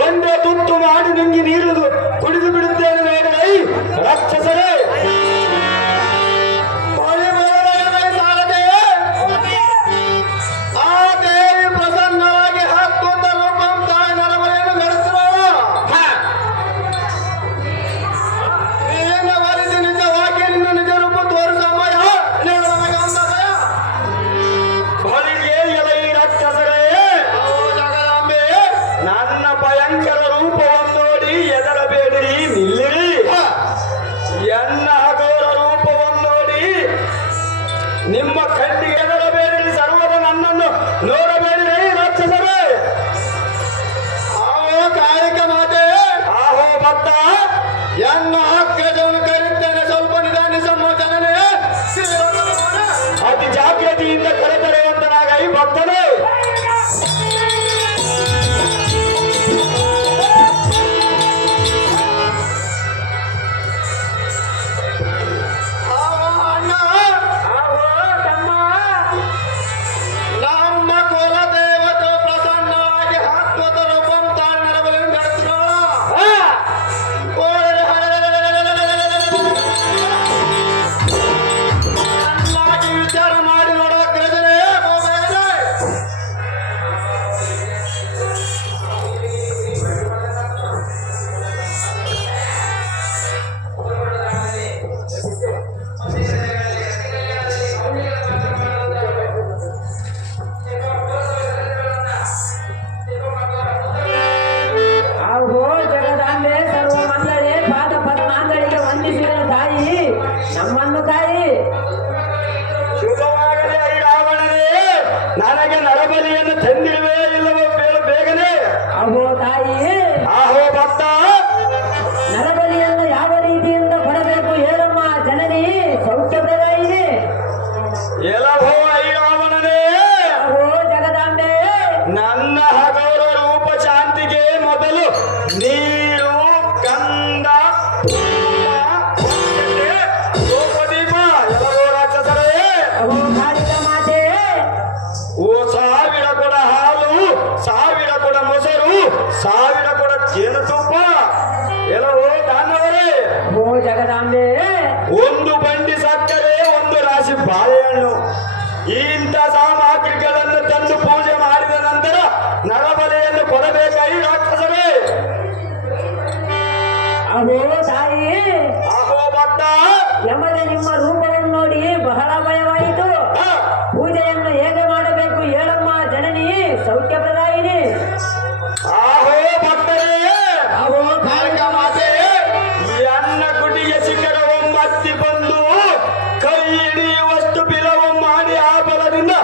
ಒಂದೇ ತುತ್ತು ಮಾಡಿ ನುಂಗಿ ನೀರು ಕುಡಿದು ಬಿಡುತ್ತೇನೆ ನೋಡಲೈ ರಾಕ್ಷಸರೇ. ನನ್ನ ಭಯಂಕರ ರೂಪವನ್ನು ನೋಡಿ ಹೆದರಬೇಡಿರಿ, ನಿಲ್ಲಿರಿ. ಎನ್ನ ಅಘೋರ ರೂಪವನ್ನು ನೋಡಿ ನಿಮ್ಮ ಕಣ್ಣಿಗೆ ಹೆದರಬೇಡಿರಿ, ಸರ್ವದ ನನ್ನನ್ನು ನೋಡಬೇಡಿರಿ ರಾಕ್ಷಸರೇ. ಆಹೋ ಕಾಳಿಕ ಮಾತೆ, ಆಹೋ ಭಕ್ತ, ಎನ್ನ ಅಗ್ರಜವನ್ನು ಕರೆಯುತ್ತೇನೆ, ಸ್ವಲ್ಪ ನಿಧಾನಿಸಮ್ಮ ಜನನೇ. ಅತಿ ಜಾಗೃತಿಯಿಂದ ಕರೆತರೆಯುವಂತನಾಗ ಈ ಭಕ್ತನೇ. ಶುಭವಾಗಲಿ ಐ ರಾವಣನೇ, ನನಗೆ ನರಬಲಿಯನ್ನು ತಂದಿರುವೆ ಇಲ್ಲವೋ ಬೇಗನೆ. ಅಹೋ ತಾಯಿ, ಆಹೋ ಭಕ್ತ, ನರಬಲಿಯನ್ನು ಯಾವ ರೀತಿಯಿಂದ ಕೊಡಬೇಕು ಹೇಳಮ್ಮ ಜನನಿ, ಸೌಖ್ಯಪ್ರದಾಯಿನಿ. ಎಲ್ಲವೋ ಐ ರಾವಣನೇ, ಅಹೋ ಜಗದಾಂಬೆ, ನನ್ನ ಹಗೌರ ರೂಪ ಶಾಂತಿಗೆ ಮೊದಲು ನೀರು, ಗಂಧ, ಗೋಪದೀಪ, ಎಲ್ಲವೋ ರಾಕ್ಷಸರೇ. ಅಹೋ ಕಾಳಿಕ ಮಾತೆ, ಓ 1000 ಕೊಡ ಹಾಲು, 1000 ಕೊಡ ಮೊಸರು, 1000 ಕೊಡ ಜೇನುತುಪ್ಪ, ಎಲ್ಲವೋ ದಾನವರೇ. ಅಹೋ ಜಗದಾಂಬೆ, ಒಂದು ಬಂಡಿ ಸಕ್ಕರೆ, ಒಂದು ರಾಶಿ ಬಾಳೆಹಣ್ಣು, ಇಂಥ ಸಾಮಗ್ರಿಗಳನ್ನು ತಂದು ಪೂಜೆ ಮಾಡಿದ ನಂತರ ನರಬಲಿಯನ್ನು ಕೊಡಬೇಕಾಗಿ ರಾಕ್ಷಸರೇ. ಅಹೋ ತಾಯಿ, ಆಹೋ ಭಕ್ತ, ಯಮನ ನಿಮ್ಮ ರೂಪವನ್ನು ನೋಡಿ ಬಹಳ ಭಯವಾಯಿತು. ಪೂಜೆಯನ್ನು ಹೇಗೆ ಮಾಡಬೇಕು ಹೇಳಮ್ಮ ಜನನಿ, ಸೌಖ್ಯಪ್ರದಾಯಿನಿ. ಆಹೋ ಭಕ್ತರೇ, ಅಹೋ ಕಾಳಿಕ ಮಾತೆ, ಎನ್ನ ಕುಟಿಯ ಶಿಖರವು ಮತ್ತಿ ಬಂದು ಕೈ ಹಿಡಿಯುವಷ್ಟು ಬಿಲವು ಮಾಡಿ ಆ ಬಲದಿಂದ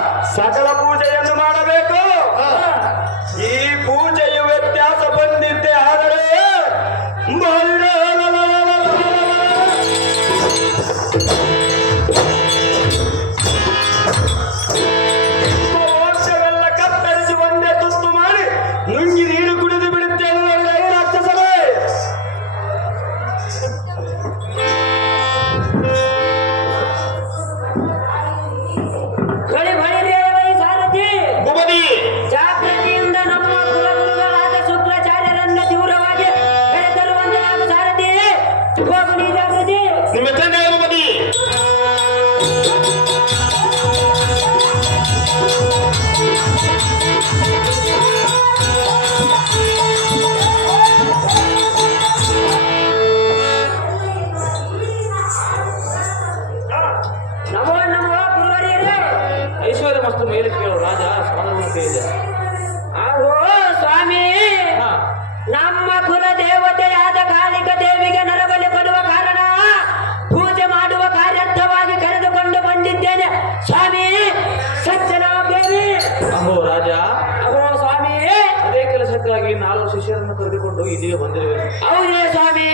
ಮಸ್ತು ಮೇಲೆ ಕೇಳು ರಾಜ ಸಾಧನ ತೇಜ. ಅಹೋ ಸ್ವಾಮಿ, ಹಾ ನಮ್ಮ ಕುಲ ದೇವತೆಯಾದ ಕಾಳಿಕ ದೇವಿಗೆ ನರಬಲಿ ಕೊಡುವ ಕಾರಣ ಪೂಜೆ ಮಾಡುವ ಕಾರ್ಯಾರ್ಥವಾಗಿ ಕರೆದುಕೊಂಡು ಬಂದಿದ್ದೇನೆ ಸ್ವಾಮಿ. ಸಜ್ಜನ ದೇವಿ. ಅಹೋ ರಾಜ, ಅಹೋ ಸ್ವಾಮಿ. ಅದೇ ಕೆಲಸಕ್ಕಾಗಿ 4 ಶಿಷ್ಯರನ್ನು ಕರೆದುಕೊಂಡು ಇಲ್ಲಿಗೆ ಬಂದಿರುವೆ. ಹೌದೇ ಸ್ವಾಮಿ.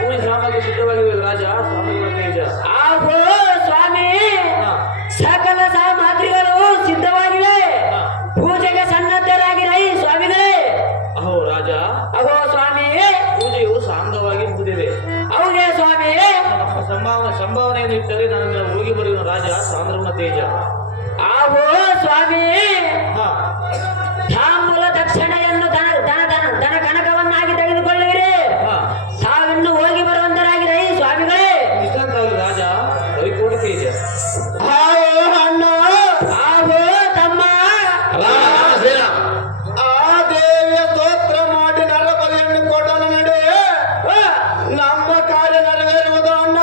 ಪೂಜೆ ಸಾಮಗ್ರಿ ಸಿದ್ಧವಾಗಿವೆ ರಾಜ ಸಾಧನ ತೇಜ. ಅಹೋ ಸ್ವಾಮಿ, ಹಾ ಸಕಲ ಸಾಮಗ್ರಿಗಳು ಸಿದ್ಧವಾಗಿವೆ. ಪೂಜೆಗೆ ಸನ್ನದ್ಧರಾಗಿರೈ ಸ್ವಾಮಿಗಳೇ. ಅಹೋ ರಾಜ, ಅಹೋ ಸ್ವಾಮಿ. ಪೂಜೆಯು ಸಾಂಗವಾಗಿ ಮುಗಿದಿದೆ. ಹೌದೇ ಸ್ವಾಮಿ. ಸಂಭಾವನೆಯನ್ನು ಇಟ್ಟರೆ ನಾನು ಹೋಗಿ ಬರೆಯುವ ರಾಜ ಸಾಂದ್ರವನ ತೇಜ. ಅಹೋ ಸ್ವಾಮಿ, ಹಾ ತಾಂಬೂಲ ದಕ್ಷಿಣೆಯನ್ನು ದನ ಕನಕವನ್ನಾಗಿ ತೆಗೆದುಕೊಳ್ಳುವಿರಿ. ಹಾ ತಾವಿನ್ನು ಹೋಗಿ ಬರುವಂತರಾಗಿರೈ ಸ್ವಾಮಿಗಳೇ. ಇಷ್ಟಕ್ಕಾಗಿ ರಾಜ ರವಿಕೋಟಿ ತೇಜ. ಹಾಯೋ ಅಣ್ಣ, ಅಹೋ ತಮ್ಮ. ಆ ದೇವಿಯ ಸ್ತೋತ್ರ ಮಾಡಿ ನರಬಲಿಯನ್ನು ಕೊಡಲು ನಡೆ. ನಮ್ಮ ಕಾರ್ಯ ನೆರವೇರುವುದು ಅಣ್ಣ.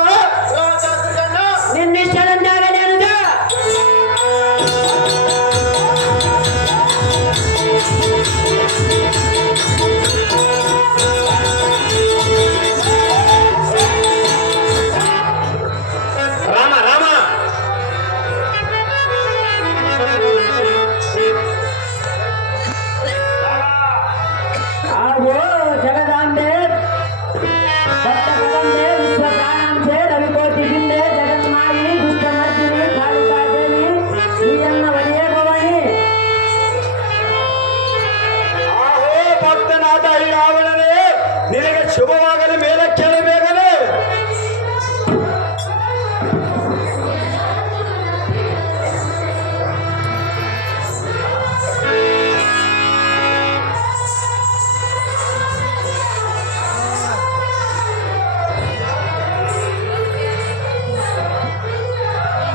ನಿನ್ನಿಷ್ಟದಂತಾಗಲಿ ಅನುಜ. ರಾಮ ರಾಮ ಅಹೋ ಜಗದಾಂಬೆ, ಭಕ್ತಕದಂಬೆ, ವಿಶ್ವಪ್ರಾಣಾಂಬೆ, ರವಿಕೋಟಿ ಬಿಂಬೆ, ಜಗನ್ಮಾಯಿ, ದುಷ್ಟಮರ್ದಿನಿ, ಕಾಳಿಕಾದೇವಿ, ನೀರನ್ನ ಒಡೆಯ ಭವಾನಿ. ಆಹೋ ಭಕ್ತನಾದ ಈ ರಾವಣನೇ, ನಿನಗೆ ಶುಭವಾಗಲು ಮೇಲೆ ಕೇಳಬೇಕಲೇ.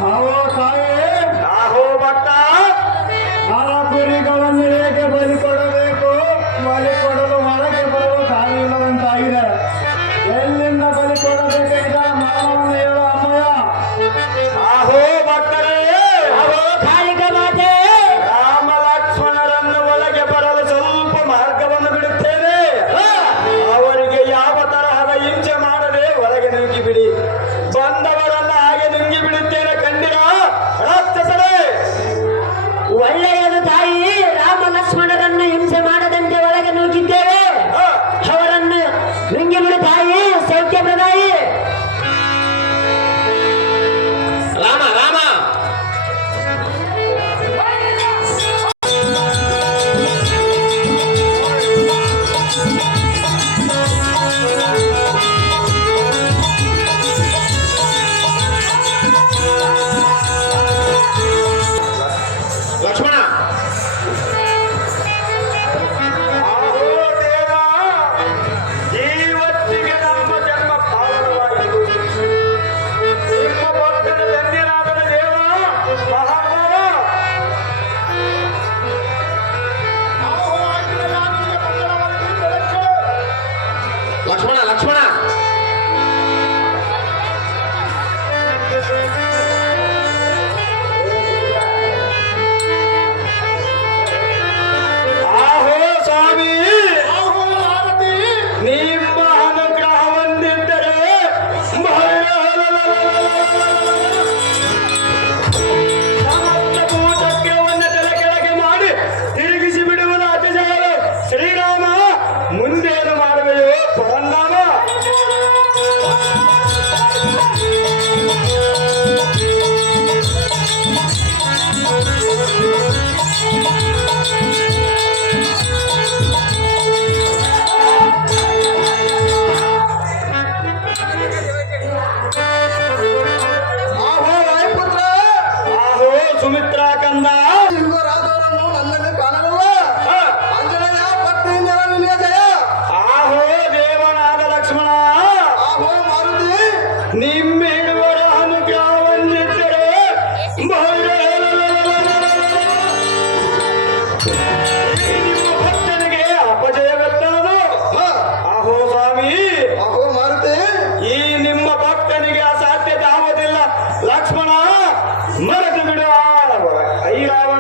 ಅಹೋ ತಾಯೇ, ಆಹೋ ಭಕ್ತ, ಆ ಕುರಿಗಳನ್ನು ಹೇಗೆ ಬಲಿ ಕೊಡಬೇಕು, ಬಲಿ ಕೊಡಲು ಹೊರಗೆ ಬರುವ ಕಾರಣವಿಲ್ಲದಂತಾಗಿದೆ. ಎಲ್ಲಿಂದ ಬಲಿ ಕೊಡಬೇಕೀಗ ಮಾನವನ ಹೇಳು ಅಮ್ಮಯ್ಯ. ಆಹೋ ಭಕ್ತರೇ, ಅಹೋ ಕಾಳಿಕ ಮಾತೆ. ರಾಮ ಲಕ್ಷ್ಮಣರನ್ನು ಒಳಗೆ ಬರಲು ಸ್ವಲ್ಪ ಮಾರ್ಗವನ್ನು ಬಿಡುತ್ತೇನೆ. ಅವರಿಗೆ ಯಾವ ತರಹದ ಹಿಂಸೆ ಮಾಡದೆ ಒಳಗೆ ನುಗ್ಗಿ ಬಿಡಿ. ಬಂದವರನ್ನ ಹಾಗೆ ನುಗ್ಗಿ ಬಿಡುತ್ತೇನೆ ಕಂಡಿರ ರಾಕ್ಷಸರೇ. ಒಳ್ಳೆಯದು ತಾಯಿ. ರಾಮ ಲಕ್ಷ್ಮಣರನ್ನು ಹಿಂಸೆ ಮಾಡದಂತೆ ಒಳಗೆ ನುಗ್ಗಿದ್ದೇವೆ. ಹ, ಅವರನ್ನು ನುಂಗಿ ಬಿಡು ತಾಯಿ, ಸೌಖ್ಯ ಪ್ರದಾಯಿ. ರಾಮ ರಾಮ ಲಕ್ಷ್ಮಣ. ಆಹೋ ದೇವ, ಇವತ್ತಿಗೆ ನಮ್ಮ ಜನ್ಮ ಪಾವನವಾಯಿತು. ನಿಮ್ಮ ಭಕ್ತನ ತಂದಿರಾದ ದೇವ ಮಹಾಭಾವ. ಲಕ್ಷ್ಮಣ ಲಕ್ಷ್ಮಣ ಆಹೋ ಸ್ವಾಮಿ, ನಿಮ್ಮ ಅನುಗ್ರಹ ಹೊಂದಿದ್ದರೆ ಸಮಸ್ತ ಭೂಚಕ್ರವನ್ನು ತಲೆ ಕೆಳಗೆ ಮಾಡಿ ತಿರುಗಿಸಿ ಬಿಡುವುದು ಅತಿಶಯ. ಶ್ರೀರಾಮ, ಮುಂದೇನು ಮಾಡುವೆಯೋ ಪರಂಧಾಮ. ಆಹೋ ವಾಯುಪುತ್ರ, ಆಹೋ ಸುಮಿತ್ರಾ ಕಂದ. ನನ್ನಲ್ಲಿ ಕಾಣಲಿಲ್ಲ. ಹ, ಆಂಜನೇಯ ಪತ್ನಿಯಿಂದ ನಿನಗೆ ಜಯ. ಆಹೋ ದೇವನಾದ ಲಕ್ಷ್ಮಣ, ಆಹೋ ಮಾರುತಿ, ನಿಮ್ಮಿಡುವರ ಅನುಗ್ರಹ ಹೊಂದಿದ್ದರೆ ನಿಮ್ಮ ಭಕ್ತನಿಗೆ ಅಪಜಯವೆತ್ತದು. ಹ, ಆಹೋ ಸ್ವಾಮಿ, ಆಹೋ ಮಾರುತಿ, ಈ ನಿಮ್ಮ ಭಕ್ತನಿಗೆ ಅಸಾಧ್ಯತೆ ಆಗುವುದಿಲ್ಲ. ಲಕ್ಷ್ಮಣ, ಮರೆತು ಬಿಡುವ ಐರಾವ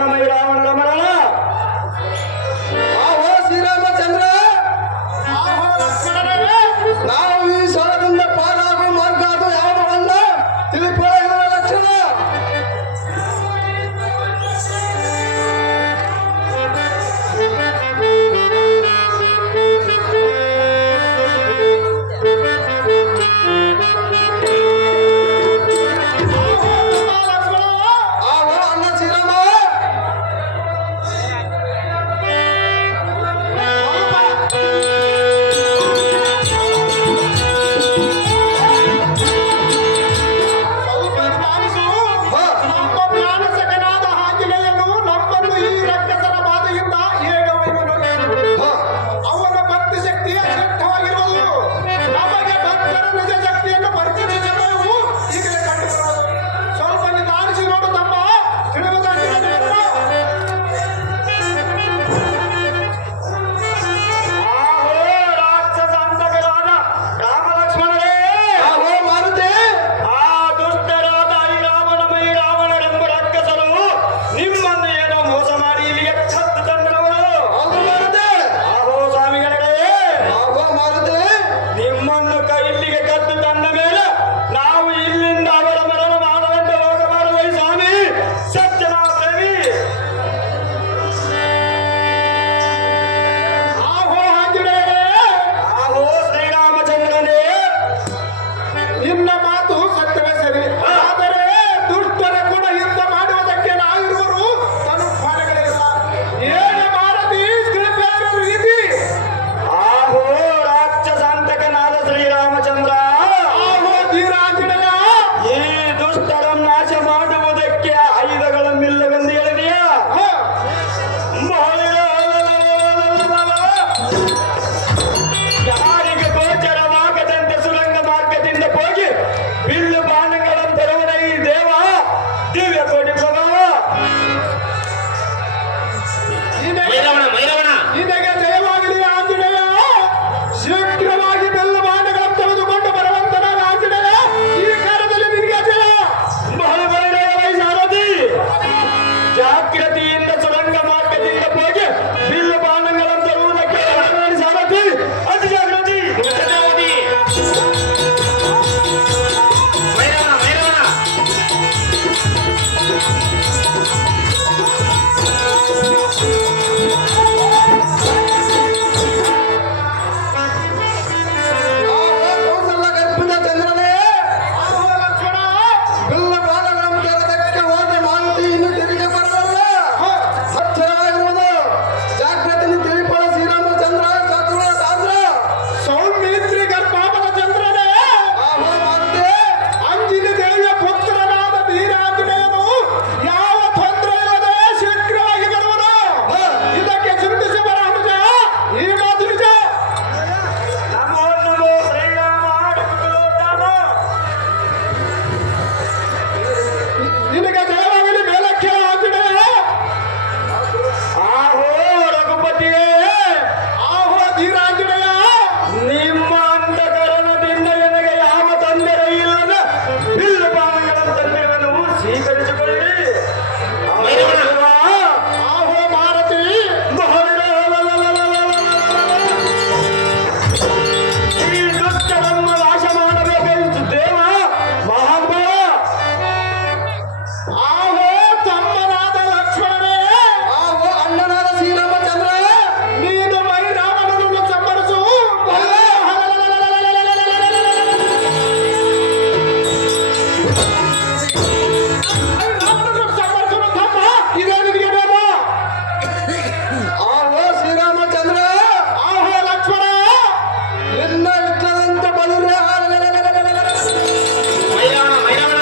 ಸ್ವೀಕರಿಸಿಕೊಳ್ಳಿ. ಮೈರವಣ. ಆಹೋ ಮಾರುತಿ ಈ ದುಷ್ಟರನ್ನು ನಾಶ ಮಾಡಬೇಕಾಗಿತ್ತು ದೇವ ಮಹಾತ್ಮ. ಆಹೋ ತಮ್ಮನಾದ ಲಕ್ಷ್ಮಣನೇ, ಆಹೋ ಅಣ್ಣನಾದ ಶ್ರೀರಾಮಚಂದ್ರ. ನೀನು ಮೈರಾವಣನನ್ನು ಸಂಹರಿಸು. ಮೈರಾವಣನನ್ನು ಸಂಹರಿಸುವ ತಮ್ಮ ಇದೇ ನಿನಗೆ ಬೇಕು. ಆಹೋ ಶ್ರೀರಾಮಚಂದ್ರ. ಆಹೋ ಲಕ್ಷ್ಮಣ, ನಿನ್ನ ಇಷ್ಟದಂತೆ ಬಲಿರೆ. ಮೈರವಣ ಮೈರವಣ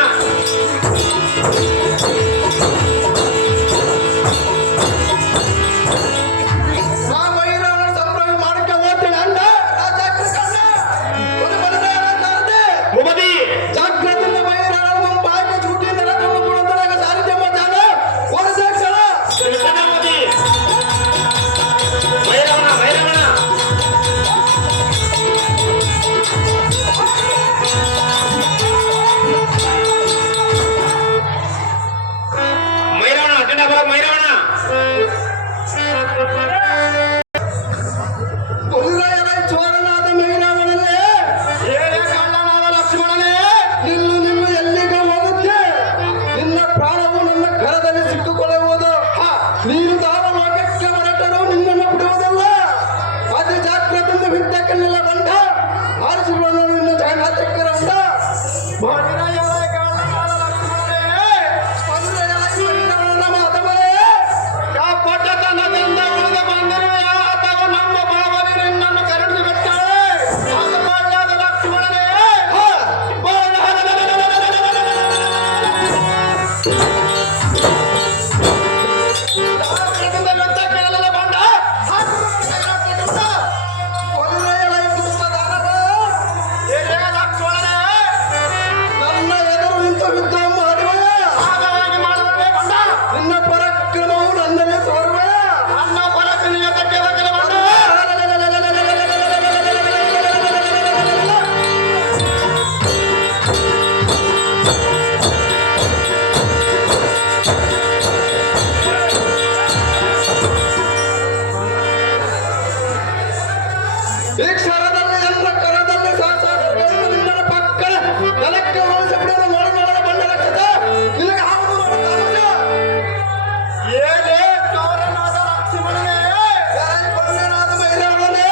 ನಾ ಮೈರಾವಣ ಸಂಭ್ರಮ ಮಾಡಕ್ಕೆ ಹೋಗ್ತೇನೆ ಅಂದ. ನಾ ಜಾಗ್ರತೆ ಕಂಡ. ಒಂದು ಬಲಿರೆ ಕಾರದೆ. ಮುಬದಿ ಜಾಗ್ರತೆಯಿಂದ ಮೈರಾವಣ ಬಾಯಿಗೆ ಚೂಟಿಯಿಂದ ರಥವನ್ನು ಕೊಡುತ್ತಲಾಗ ಸಾರಿದ್ಯ ಮಾಡ್ತಾನೆ. ಹೊರಸೆ ಕ್ಷಣ. ಮುಬದಿ ಮೈರವಣ ಮೈರವಣ ಮೈರವಣ ಅಡ್ಡ ಬರ ಮೈರವಣ ಬಲಿರೆಯರ ಚೋರನಾದ ಮೈರಾವಣನೇ, ಏನೇ ಕಳ್ಳನಾದ ಲಕ್ಷ್ಮಣನೇ, ನಿಲ್ಲು ಎಲ್ಲಿಗೆ ಹೋಗುತ್ತೆ? ನಿನ್ನ ಪ್ರಾಣವು ನನ್ನ ಕರದಲ್ಲಿ ಸಿಕ್ಕಿಕೊಳ್ಳುವುದು. ನೀನು ದಾವ ಲೋಕಕ್ಕೆ ಹೊರಟರು ನಿನ್ನನ್ನು ಬಿಡುವುದಲ್ಲ. ಅದು ಜಾಗ್ರತೆಯಿಂದ ವಿದ್ಯಕ್ಕನ್ನೆಲ್ಲ ಬಂದ ಆರಿಸಿಕೊಳ್ಳಲು ನಿನ್ನ ಜಗನ್ನಾಥಕ್ಕರ ಉಂಟ. ಬಲಿರೆಯರ ಕಳ್ಳನಾದ ಲಕ್ಷ್ಮಣನೇ, ನನ್ನ ಮಾತವರೇ, ಕಾಪಟ್ಟ ತನದಿಂದ ಉಳಿದು ಬಂದಿರುವೆಯ ಅಥವಾ ನಮ್ಮ ಭಾವನೆ ನಿನ್ನನ್ನು ಕರುಣಿಸಿ ಬಿಟ್ಟಾಳೆ. ಅದು ಕಳ್ಳನಾದ ಲಕ್ಷ್ಮಣನೇ, ಯುದ್ಧಕ್ಕೆಲ್ಲ ಬಂದ ಕೊಲ್ಲರೆಯರ ದುಷ್ಟ ದಾನವ, ಏನೇ ಲಕ್ಷ್ಮಣನೇ, ನನ್ನ ಎದುರು ನಿಂತು ಯುದ್ಧ ಮಾಡುವ. ಭಾಗವಾಗಿ ಮಾಡುವವೇ ಬಂದ. ನಿನ್ನ ಪರಾಕ್ರಮವು ನನ್ನಲ್ಲಿ ತೋರುವ. ನನ್ನ ಪರಕನಿಯ ತಕ್ಕೆ ಬಂದ. ಈ ಕ್ಷಣದಲ್ಲಿ ನನ್ನ ಕರದಲ್ಲಿ ಶಾಸಕರು ನಿನ್ನ ಪಕ್ಕದ ನೆಲಕ್ಕೆ ಹೋಲಿಸಿ ಬಿಡಲು ನೋಡದ ಬಂದ ಲಕ್ಷದ ನಿನಗೆ ಹಾವುದು ನೋಡುತ್ತಾನೆ. ಏನೇ ಚೋರನಾದ ಲಕ್ಷ್ಮಣನೇ, ಬಂದನಾದ ಮೈರಾವಣನೇ,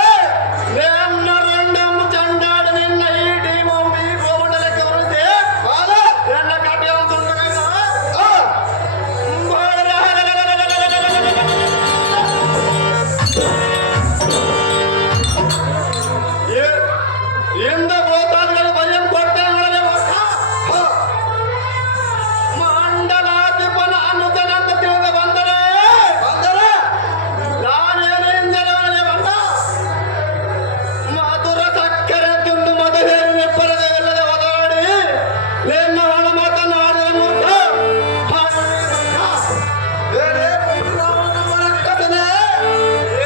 ನನ್ನ ರಂಡಮ್ಮ ಚಂಡಾಡಿ ನಿನ್ನ ಈ ಟೀಮು ಈ ಗೋಮಂಡಲಕ್ಕೆ ಹೊರಸಿ ಬಾಲ, ನನ್ನ ಕಟ್ಟೆಯನ್ನು ತುಂಬಿದ ಆ, ಇಂದ ಗೋತಾದಿಗಳು ಭಯಂ ಕೊಡ್ತೇನೆ ಆ, ಮಂಡಲಾಧಿಪನ ಅನ್ನುತ್ತನಂತ ತಿಳಿದು ಬಂದರೆ ಬಂದರೆ ನಾನೇನಿಂದಲೇ ಬಂದ ಮಧುರ ಸಕ್ಕರೆ ತಿಂದು ಮಧುರೇರಿ ನೆಪ್ಪರದೆಲ್ಲದೆ ಒದರಾಡಿ ನಿನ್ನ ಒಣ ಮಾತನಾಡಿದ ಮೂರ್ಖ. ಏನೇ ಮೈರಾವಣನ ಮರಕ್ಕದನೆ,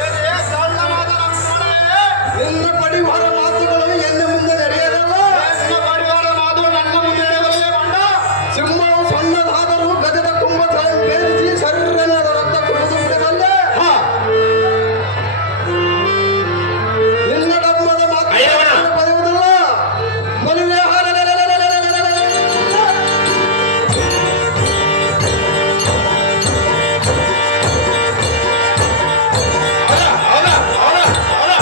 ಏನೇ ಕಳ್ಳನಾದ ಲಕ್ಷ್ಮಣನೇ, ನಿನ್ನ ಪಡಿವಾರ ಮಾತುಗಳು ಎನ್ನು ಮುಂದೆ ನಡೆಯದಲ್ಲ. ನನ್ನ ಪರಿವಾರ ಮಾತು ನನ್ನ ಮುಂದೆ ನಡೆಯಬಲ್ಲೇ ಬಂದ. ಸಿಂಹವು ಸಣ್ಣದಾದರೂ ಗಜದ ಕುಂಭ ಭೇದಿಸಿ ಶರೀರನಾದ ರಕ್ತ ಕುಡಿದು ಬಿಡಬಲ್ಲೆ. ನಿನ್ನ ಡಮ್ಮದ ಮಾತು ಮೈರವಣ. ಬರೆಯುವುದಿಲ್ಲ. ಬಲಿರೆ ಹೌದಾ ಹೌದಾ ಹೌದಾ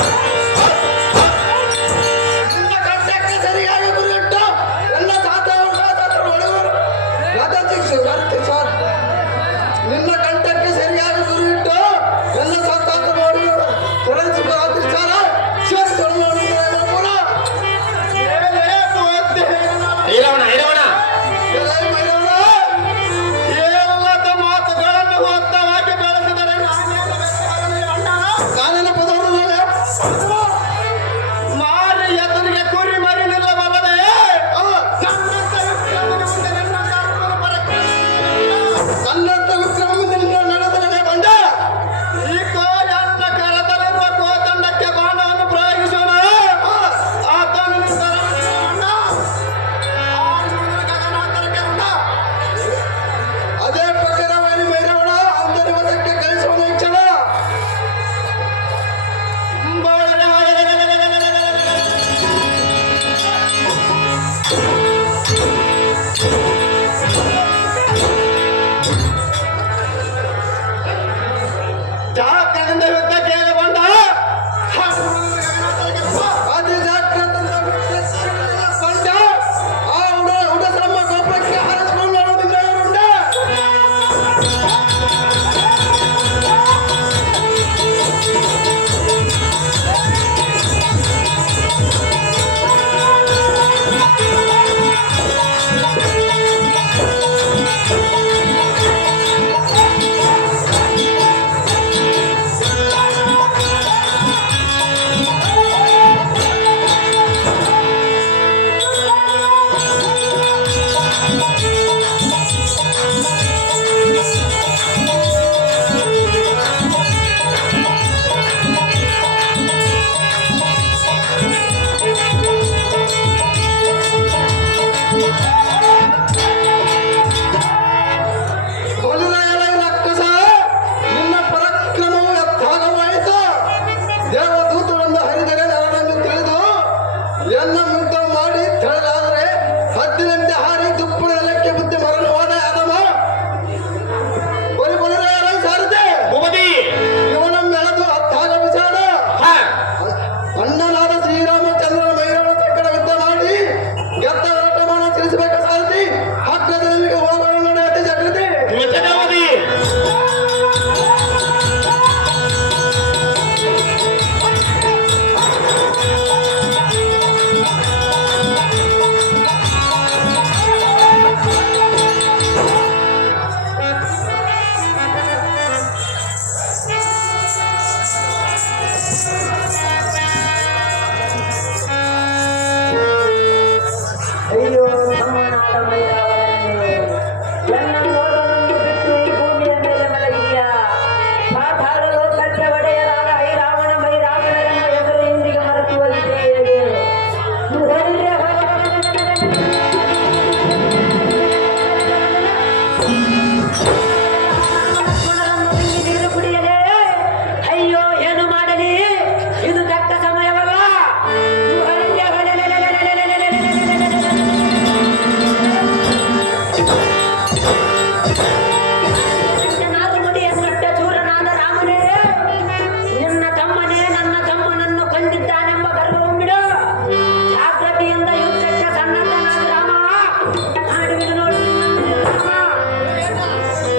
ನಿನ್ನ ಕಟ್ಟಕ್ಕೆ ಸರಿಯಾಗಿ ಗುರಿಯಿಟ್ಟು ಎಲ್ಲ ಶಾಸಕರು ಹೊಡೆದರು. ರಥ ಶಿಕ್ಷೆ ಸರ್, ನಿನ್ನ ಕಂಠಕ್ಕೆ ಸರಿಯಾಗಿ ಗುರಿಯಿಟ್ಟು ಎಲ್ಲ ಶಾಸಕರು ಹೊಡೆದರು. ತೊಲಗಿಸಿ ಸರ್, ಸೇರಿಸಲು ನೋಡಿದರೆ ಏನೇ ಸುದ್ದಿಹೀನ ಮೈರವಣ ಮೈರವಣ ಮೈರವಣ, ಏಲ್ಲದ ಮಾತುಗಳನ್ನು ಹೊತ್ತವಾಗಿ ಬೆಳೆಸಿದರೆ ನಾನೇನು ಬೇಕಾಗಲಿ ಅಣ್ಣ. ನಾನೆಲ್ಲ ಪದವನ್ನು ಮಾರಿ ಎದುರಿಗೆ ಕುರಿ ಮರಿ ನಿಲ್ಲಬಲ್ಲದೆ ನನ್ನಂತ ವ್ಯಕ್ತಿಯನ್ನು ಮುಂದೆ ನಿನ್ನ ಕಾಣುವುದು ಪರಕ್ಕೆ ಎನ್ನನ್ನು ಬಿಟ್ಟು ಈ ಭೂಮಿಯ ಮೇಲೆ ಮಲಗಿದೆಯಾ ಪಾತಾಳ ಲೋಕಕ್ಕೆ ಒಡೆಯರಾದ ರಾವಣನೆಂಬ ಹೆಸರು ಇಂದಿಗೆ ಮರೆತು ಹೋಗಿದೆ ಲಕ್ಷ್ಮಣರನ್ನು ನುಂಗಿ ನೀರು ಕುಡಿಯಲೇ ಅಯ್ಯೋ ಏನು ಮಾಡಲಿ ಇದು ತಕ್ಕ ಸಮಯವಲ್ಲ ನಾಲ್ಕು ಮುಡಿಯ ಸುಟ್ಟ ಚೂರನಾದ ರಾಮನೇ ನಿನ್ನ ತಮ್ಮನೇ ನನ್ನ ತಮ್ಮನನ್ನು ಕೊಂದಿದ್ದಾನೆಂಬ ಗರ್ವವನ್ನು ಬಿಡು ಜಾಗೃತಿಯಿಂದ ಯುದ್ಧಕ್ಕೆ ಸನ್ನದ್ಧನಾದ ರಾಮ ಮಾಡುವಿನು ನೋಡಿ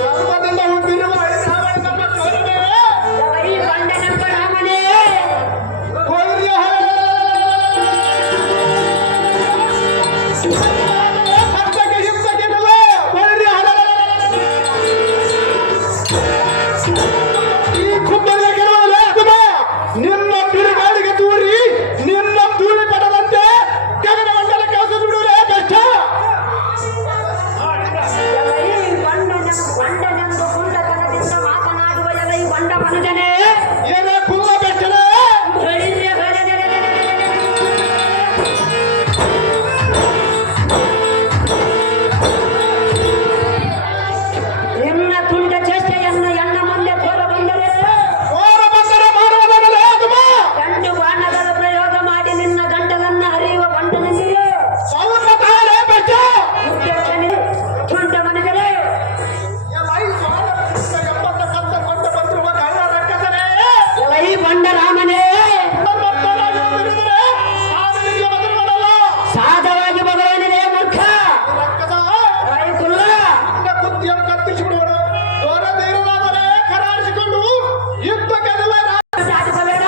ಧರ್ಮದಿಂದ ಹುಟ್ಟಿರುವ ರಾವಣನ ಮಕ್ಕಳೇ, ಈ ಬಂಡನೆಂಬ ರಾಮನೇ ಕೊಯ್ಲಿಯ ಸತ್ಯಕ್ಕೆ ಹಿಂಸಕ್ಕಿರಲ್ಲ, ಕೊಯ್ಲಿಯ ಈ ಕುಂಭದ ಗೆಲುವಲ್ಲ ಕುಮಾರ, ನಿನ್ನ ಬಿರುಗಾಳಿಗೆ ತೂರಿ ನಿನ್ನ ಧೂಳಿ ಪಡದಂತೆ ಗಗನಮಂಡಲ ಕೆಲಸ ಬಿಡುವುದೇ ಬೆಸ್ಟ್. ಈ ಬಂಡನೆಂದು ಗುಂಡತನದಿಂದ ಮಾತನಾಡುವ ಎಲ್ಲ ಈ ಬಂಡ ಮನುಜನೇ ಏನೇ ಕುಲ್ಲ ಬೆಟ್ಟನೆ ನಿನ್ನ ತುಂಡ ಚೇಷ್ಟೆಯನ್ನು ಎನ್ನ ಮುಂದೆ ತೋರ ಬಂದರೆ ಓರ ಬಂದರೆ ಮಾಡುವುದಾಗಲೇ ಕುಮಾರ. ಗಂಡು ಬಾಣಗಳ ಪ್ರಯೋಗ ಮಾಡಿ ನಿನ್ನ ಗಂಡಲನ್ನು ಹರಿಯುವ ಬಂಡನಿಗೆ ಅವನ ತಾಳೆ ಬೆಟ್ಟ. ತುಂಡ ಮನುಜರೇ ಈ ಬಂಡ ರಾಮನೇ ಸಾಧವಾಗಿ ಭಗವಾನನೇ ಮೂರ್ಖ ರಾಯಕುಲ್ಲ ಸಾಧಿಸಬೇಡ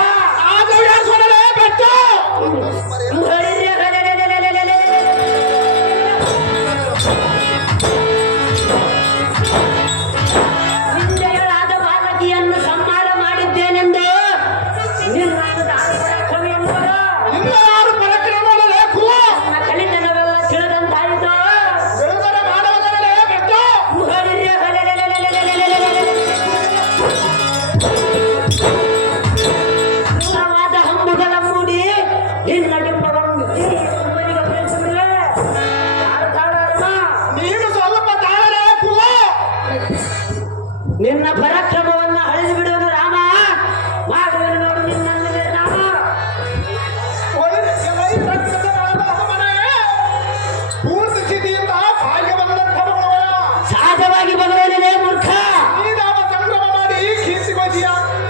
ನಿಂದೆಯಳಾದ ಬಾಲಕಿಯನ್ನು ಸಂಹಾರ ಮಾಡಿದ್ದೇನೆಂದು ನಿನ್ನನ್ನು ದಾರಿ ಎಂಬುದು ನನ್ನ ಕಲಿತನವೆಲ್ಲ ತಿಳಿದಂತಾಯಿತು ದೂರವಾದ ಹಂಬುಗಳ ಮೂಡಿ ನಿನ್ನ ಡಿಂಬವನ್ನು ಊರಿಗೆ ಪ್ರೇರಿಸಿಬಿಡುವೆ. ನೀನು ಸ್ವಲ್ಪ ತಾಳಲೇ ಕುಲ. ನಿನ್ನ ಪರಾಕ್ರಮವನ್ನು ಅಳಿದು ಬಿಡುವನು ರಾಮ ಮಾಡುವನು ನೋಡು ನಿನ್ನನ್ನು ರಾಮ ಪೂರ್ತಿ ಸ್ಥಿತಿಯಿಂದ ಭಾಗ್ಯ ಬಂದಂಥ ಮಗಳು. ಸಹಜವಾಗಿ ಭಗವಾನನೇ ಮೂರ್ಖ ನೀನಾವ ಸಂಭ್ರಮ ಮಾಡಿ ಕೀರ್ತಿಗೋಜಿಯ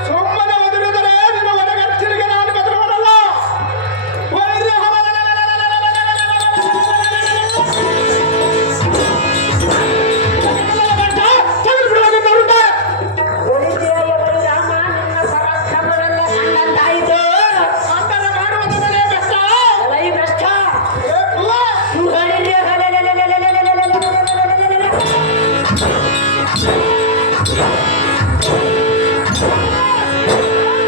ಸುಮ್ಮನೆ ಒದರಿದರೆ ನಿನ್ನ ಒಳಗಚ್ಚರಿಗೆ ನಾನು ಬದಲವನಲ್ಲ. ಉಳಿದೆಯ ಬಳಿ ರಾಮ ನಿನ್ನ ಪರಾಕ್ರಮವೆಲ್ಲ ಕಂಡಂತಾಯಿತು ಅಂದರೆ ಮಾಡುವುದರಲ್ಲೇ ಬೆಟ್ಟ. ಎಲೈ ಭ್ರಷ್ಟ ಏ ಕುಲ.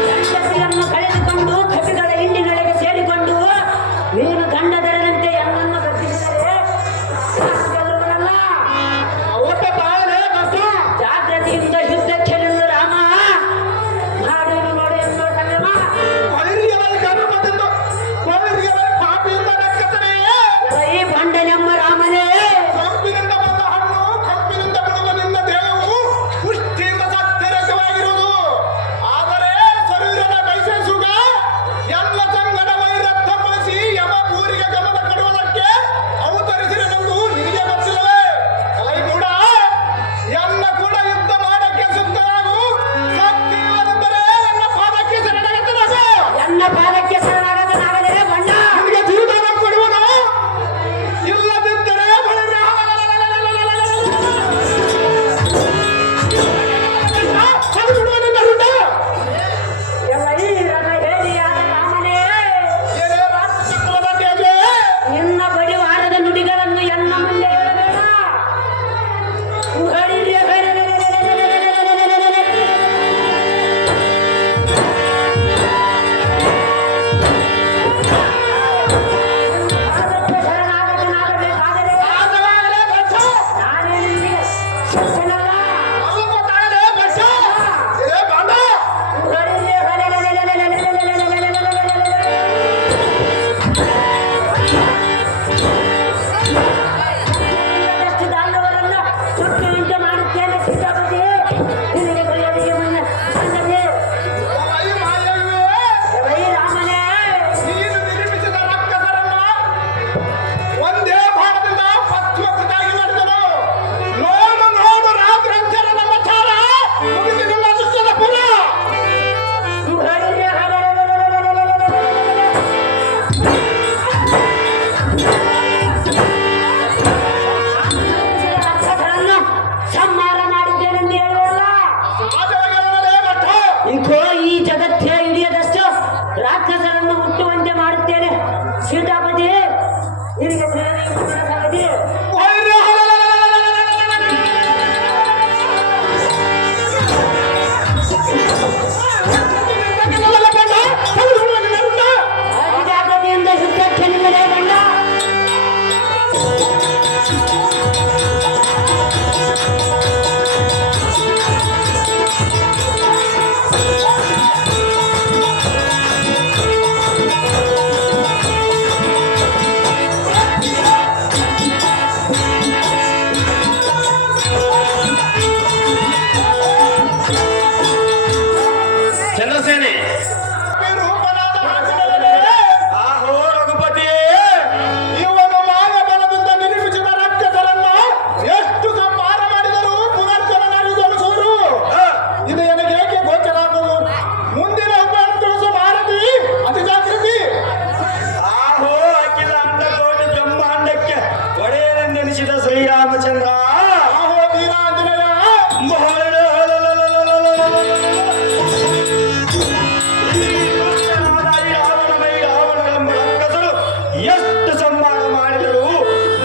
ಸಂತತಿಯನ್ನು ಕಳೆದುಕೊಂಡು ಕಪಿಗಳ ಹಿಂಡಿನೊಳಗೆ ಸೇರಿಕೊಂಡು ನೀನು ದಂಡದರದಂತೆ ಎನ್ನನ್ನು ಗರ್ಜಿಸಿದರೆ ಗೆಲ್ಲುವನಲ್ಲ. ಒಟ್ಟ ತಾಳಲೇ ಕಷ್ಟ. ಜಾಗೃತಿಯಿಂದ ಯುದ್ಧಕ್ಕೆ ನಿಲ್ಲು ರಾಮ ಮಾಡುವನು ನೋಡು ಎನ್ನುವ ಸಂಗಮ ಕೊಯ್ಲಿಯವರ ಗರ್ಭದಿಂದ ಕೊಯ್ಲಿಯವರ ಪಾಪಿಯಿಂದ ನಕ್ಕತನೇ. ಈ ಬಂಡನೆಂಬ ರಾಮನೇ ಕಂಪಿನಿಂದ ಬಂದ ಹಣ್ಣು ಕಂಪಿನಿಂದ ಬಿಡುವ ನಿನ್ನ ದೇಹವು ಪುಷ್ಟಿಯಿಂದ ಸತ್ಯರಕವಾಗಿರುವುದು. ಸಜ್ಜನಲ್ಲ. ಅಲ್ಲಪ್ಪ ತಾಳಲೆ ಬಸ್ಸ ಏ ಬಾಂಡ ಹೊಡಿರಿ, ಇನ್ನದಷ್ಟು ದಾನವರನ್ನ ಸುಟ್ಟುವಂತೆ ಮಾಡುತ್ತೇನೆ ಸೀತಾಪತಿ. ನಿನಗೆ ಬರೆಯಲಿಗೆ ಮುನ್ನ ಸಂಗತಿ. ಅಯ್ಯ ಮಾಯವ್ವೇ ವೈ ರಾಮನೇ, ನೀನು ನಿರ್ಮಿಸಿದ ರಾಕ್ಷಸರನ್ನ ಒಂದೇ ಭಾಗದಿಂದ ಪಶ್ಚಿಮಕ್ಕಾಗಿ ಮಾಡಿದನು. ನೋಡು ನೋಡು ರಾತ್ರಂಚರ ನಮ್ಮ ಚಾರ ಮುಗಿದಿಲ್ಲ ದುಷ್ಟನ ಪುರ. ಹೊಡಿರಿ, ರಾಕ್ಷಸರನ್ನು ಸಂಹಾರ ಮಾಡಿದ್ದೇನೆಂದು ಹೇಳುವಲ್ಲ. ಸಾಧನೆಗಳೇ ಮಠ ಇಂಕೋ ಈ ಜಗತ್ತೇ ಹಿಡಿಯದಷ್ಟು ರಾಕ್ಷಸರನ್ನು ಹುಟ್ಟುವಂತೆ ಮಾಡುತ್ತೇನೆ ಸೀತಾಪತಿ. ನಿನಗೆ ತಿಳಿಯಲಿಕ್ಕೆ ಮುನ್ನ ಸಂಗತಿ. ಜಾಗೃತಿಯಿಂದ ಯುದ್ಧಕ್ಕೆ ನಿಮ್ಮದೇ ಗಂಡ. ಚಂದ್ರಸೇನೆ ರೂಪನಾದ ಆಂಜನೇಯನೇ, ಆಹೋ ರಘುಪತಿಯೇ, ಇವನು ಮಾಯ ಬಲದಿಂದ ನಿರ್ಮಿಸಿದ ರಾಕ್ಷಸರನ್ನ ಎಷ್ಟು ಸಂಹಾರ ಮಾಡಿದರೂ ಪುನರ್ಜನನಾಗಿದ್ದನು ಸೂರು. ಇದು ನನಗೆ ಏಕೆ ಗೋಚರ ಆಗುವುದು? ಮುಂದಿನ ಉಪಾಯ ತಿಳಿಸು ಭಾರತಿ, ಅತಿ ಜಾಗೃತಿ. ಆಹೋ ಅಖಿಲ ಅಂಡಕೋಟಿ ಬ್ರಹ್ಮಾಂಡಕ್ಕೆ ಒಡೆಯನೆಂದೆನಿಸಿದ ಶ್ರೀರಾಮಚಂದ್ರ, ಆಹೋ ವೀರಾಂಜನೇಯ, ಎಷ್ಟು ಸಂಹಾರ ಮಾಡಿದರೂ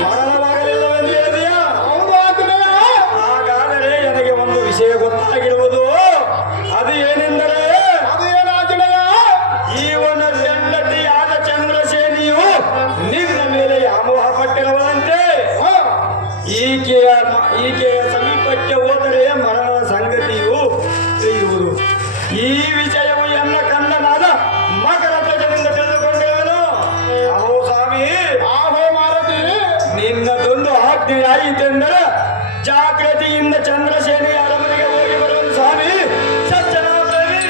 ಮರಣವಾಗಲಿಲ್ಲವೆಂದು ಹೇಳಿದೆಯಾ? ಹೌದು ಆಂಜನೇಯ. ಹಾಗಾದರೆ ನನಗೆ ಒಂದು ವಿಷಯ ಗೊತ್ತಾಗಿರುವುದು. ಅದು ಏನೆಂದರೆ, ಅದು ಏನು ಆಂಜನೇಯ? ಜೀವನ ಹೆಂಡತಿಯಾದ ಚಂದ್ರಸೇನಿಯು ನಿನ್ನ ಮೇಲೆ ವ್ಯಾಮೋಹ ಪಟ್ಟಿರುವಂತೆ. ಹ, ಈಕೆಯ ಸಮೀಪಕ್ಕೆ ಹೋದರೆ ಮರಣದ ಸಂಗತಿಯು ತಿಳಿಯುವುದು. ಈ ವಿಷಯವು ಎನ್ನ ಕಂದನಾದ ಮಕರ ಧ್ವಜದಿಂದ ತಿಳಿದುಕೊಂಡೇನು. ಅಹೋ ಸ್ವಾಮಿ, ಆಹೋ ಮಾರುತಿ, ನಿನ್ನದೊಂದು ಆಜ್ಞೆಯಾಯಿತೆಂದರೆ ಜಾಗೃತಿಯಿಂದ ಚಂದ್ರಸೇನೆಯ ಅರಮನೆಗೆ ಹೋಗಿ ಬರುವುದು ಸ್ವಾಮಿ. ಸಜ್ಜನಾದೇವಿ,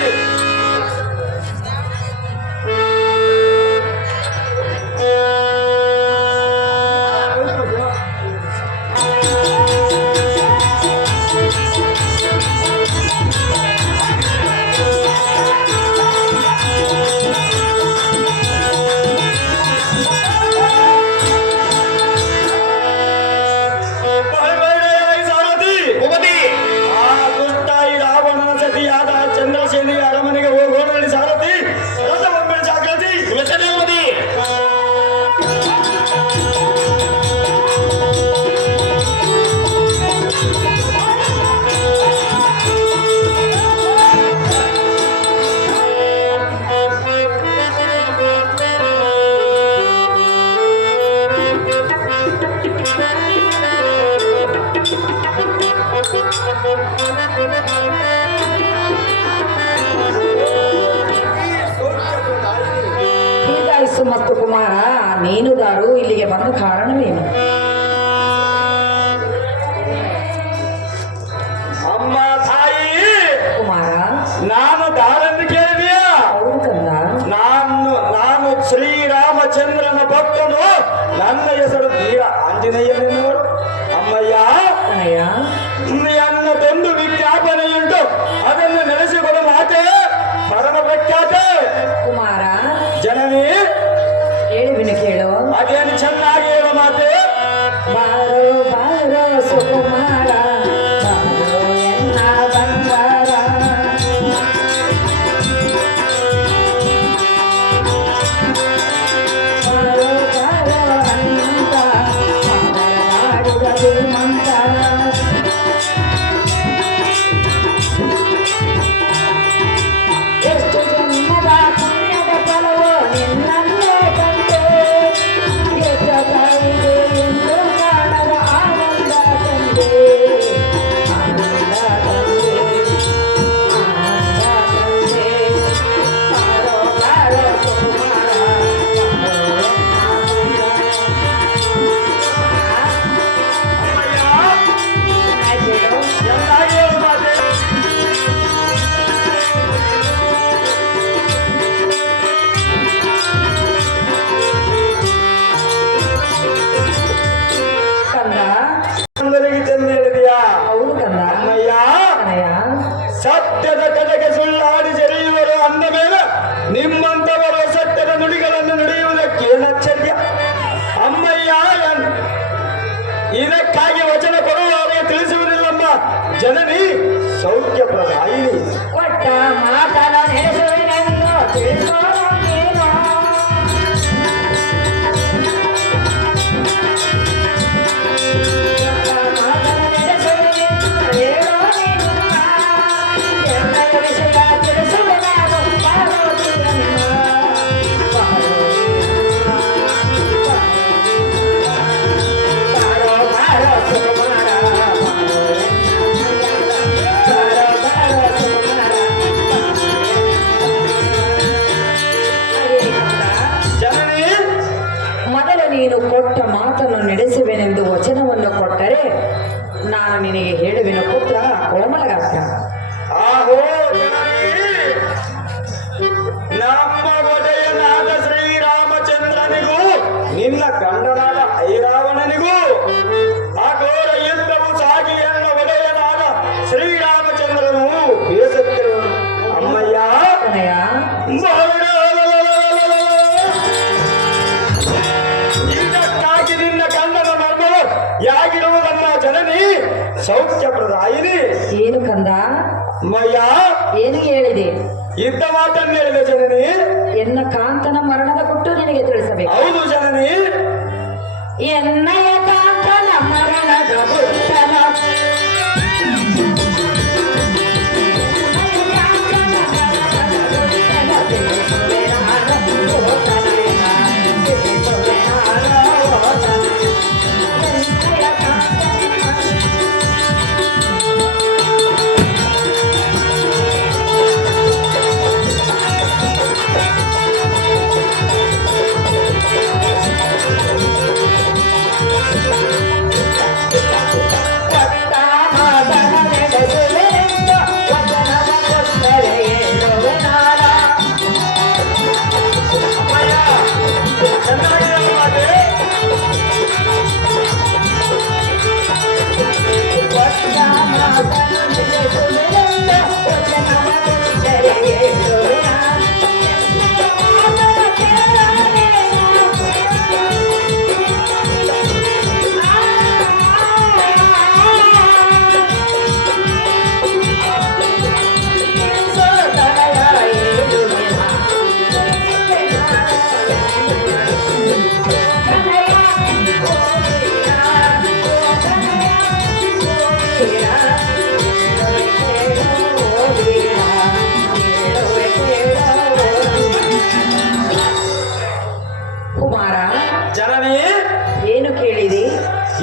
ಬಹಳ ಸಾರಥಿ, ಭೂಪತಿ ಆ ದುಷ್ಟ ಈ ರಾವಣನ ಸತಿಯಾದ ಚಂದ್ರಸೇನೆಯ ಅರಮನೆಗೆ ಹೋಗೋಣ ಸಾರಥಿ. ರಥವೊಮ್ಮೆ ಜಾಗೃತಿ. ಮೆಚ್ಚನೆ ಭೂಪತಿ. ಹೀಗಾಯಿಸು ಮತ್ತು ಕುಮಾರ, ಮೀನುಗಾರು ಇಲ್ಲಿಗೆ ಬಂದ ಕಾರಣವೇನು? ಅಮ್ಮ ತಾಯಿ, ಕುಮಾರ, ನಾನು ದಾರೆಂದು ಕೇಳಿದೆಯಾ? ಹೌದು ಕಂದ. ನಾನು ಶ್ರೀರಾಮಚಂದ್ರನ ಭಕ್ತನು. ನನ್ನ ಹೆಸರು ವೀರ ಆಂಜನೇಯನೆನ್ನುವರು. ಅಮ್ಮಯ್ಯ, ಅನಯ್ಯ, ನನ್ನದೊಂದು ವಿಜ್ಞಾಪನೆಯುಂಟು, ಅದನ್ನು ನೆಲೆಸಿಕೊಡು ಮಾತೆ. ಪರಮ ಪ್ರಖ್ಯಾತೆ ಕುಮಾರ, ಜನನಿ, ಹೇಳುವಿನು ಕೇಳು. ಅದೇನು ಚೆನ್ನಾಗಿ ಹೇಳೋ ಮಾತೆ. ಬಾರೋ ಬಾರೋ ಸುಕುಮಾರ, ಬಾರೋ ಎನ್ನ ಬಂಗಾರ. ಬಾರೋ ಬಾರೋ ಹನುಮಂತ, ಮಾತನಾಡುವ ಧೀಮಂತ. ಸತ್ಯದ ಕಡೆಗೆ ಸುಳ್ಳಾಡಿ ಜರಿಯುವರು ಅಂದ ಮೇಲೆ ನಿಮ್ಮಂತವರು ಸತ್ಯದ ನುಡಿಗಳನ್ನು ನುಡಿಯುವುದಕ್ಕೇನಚ್ಚರ್ಯ ಅಮ್ಮಯ್ಯ ಇದಕ್ಕಾಗಿ ವಚನ ಕೊಡುವವರಿಗೆ ತಿಳಿಸುವುದಿಲ್ಲಮ್ಮ ಜನನಿ ಸೌಖ್ಯಪ್ರದಾಯಿನಿ ಕೊಟ್ಟ ಮಾತನ ನೆನೆಸುವೆನೆಂದು ತಿಳಿಸೋಣ ನೀನು. ಕೊಟ್ಟ ಮಾತನ ನೆನೆಸುವೆನೆಂದು ಹೇಳೋ ನೀನು. ಎಲ್ಲರ ವಿಷಯ ತಿಳಿಸುವೆ ನಾನು ಪಾರ್ವತಿಯನ್ನು. ಬಾರೋ ಬಾರೋ ಸುಕುಮಾರ, ಬಾರೋ ಬಾರೋ ಸುಕುಮಾರ. ಜನನಿ ಮೊದಲು ನೀನು ಕೊಟ್ಟ ಮಾತನ್ನು ನಡೆಸುವೆನೆಂದು ವಚನವನ್ನು ಕೊಟ್ಟರೆ ನಾನು ನಿನಗೆ ಹೇಳುವೆನು ಪುತ್ರ ಕೋಮಲಗಾತ್ರ. ಆಹೋ ಜನನಿ ನಮ್ಮ ಒಡೆಯನಾದ ಶ್ರೀರಾಮಚಂದ್ರನಿಗೂ ನಿನ್ನ ಗಂಡನಾದ ಐರಾವಣನಿಗೂ ಅಘೋರ ಯುದ್ಧವು ಸಾಗಿ ಎನ್ನ ಒಡೆಯನಾದ ಶ್ರೀರಾಮಚಂದ್ರನು ಬೇಸತ್ತಿರುವನು ಅಮ್ಮಯ್ಯ ಕನಯ ಇದಕ್ಕಾಗಿ ನಿನ್ನ ಗಂಡನ ಮರ್ಮವು ಯಾಗಿರುವುದಮ್ಮ ಜನನಿ ಸೌಖ್ಯಪ್ರದಾಯಿನಿ ಏನು ಕಂದ, ಅಮ್ಮಯ್ಯ ಏನು ಹೇಳಿದೆ? ಇದ್ದ ಮಾತನ್ನು ಹೇಳಿದೆ ಜನನಿ ಎನ್ನ ಕಾಂತನ ಮರಣದ ಕೊಟ್ಟು ನಿನಗೆ ತಿಳಿಸಬೇಕು. ಹೌದು ಜನನಿ ಎನ್ನಯ ಕಾಂತನ ಮರಣದ ಗುಟ್ಟನ ಕುಮಾರ, ಜನನಿ ಏನು ಕೇಳಿದೆ?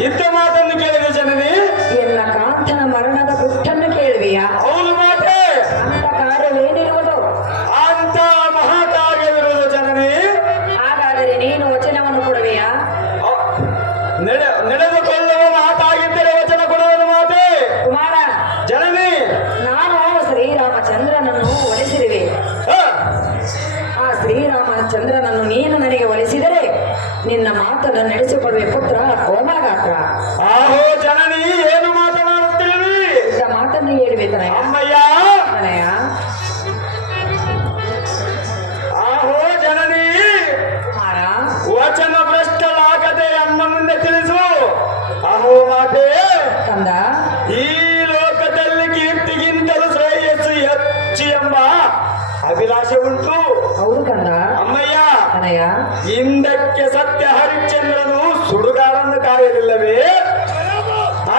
ಇದ್ದ ಮಾತನ್ನು ಕೇಳಿದೆ ಜನನಿ ಎನ್ನ ಕಾಂತನ ಮರಣದ ಗುಟ್ಟನ್ನು ಕೇಳುವೆಯಾ? ಹೌದು ಮಾತೆ ಅಂತ ಕಾರ್ಯವೇನಿರುವುದು? ಅಂತ ಮಹಾಕಾರ್ಯವಿರುವುದು ಜನನಿ ಹಾಗಾದರೆ ನೀನು ವಚನವನ್ನು ಕೊಡುವೆಯಾ? ನಡೆದುಕೊಳ್ಳುವ ಮಾತಾಗಿದ್ದರೆ ವಚನ ಕೊಡುವುದು ಮಾತೆ ಕುಮಾರ, ಜನನಿ ನಾನು ಶ್ರೀರಾಮಚಂದ್ರನನ್ನು ಒಲಿಸಿರುವೆ. ಹ, ಆ ಶ್ರೀರಾಮಚಂದ್ರನನ್ನು ನೀನು ನನಗೆ ಒಲಿಸಿದರೆ ನಿನ್ನ ಮಾತನ್ನು ನಡೆಸಿಕೊಡುವೆ ಪುತ್ರ ಕೋಮಲಗಾತ್ರ. ಆಹೋ ಜನನಿ ಏನು ಮಾತನಾಡುತ್ತೀರಿ ಇದ್ದ ಮಾತನ್ನು ಹೇಳುವೆ ತನಯ. ಅಮ್ಮಯ್ಯ ತನಯ ಆಹೋ ಜನನಿ ಕುಮಾರ, ವಚನ ಭ್ರಷ್ಟಲಾಗದೆ ಅಮ್ಮ ಮುಂದೆ ತಿಳಿಸು ಅಹೋ ಮಾತೆ ಕಂದ, ಈ ಲೋಕದಲ್ಲಿ ಕೀರ್ತಿಗಿಂತಲೂ ಶ್ರೇಯಸ್ಸು ಹೆಚ್ಚು ಎಂಬ ಅಭಿಲಾಷೆ ಉಂಟು ಹೌದು ಕಂದ. ಅಮ್ಮಯ್ಯ ತನಯ ಹಿಂದಕ್ಕೆ ಸತ್ಯ ಹರಿಶ್ಚಂದ್ರನು ಸುಡುಗಾರನ್ನು ಕಾಯಲಿಲ್ಲವೇ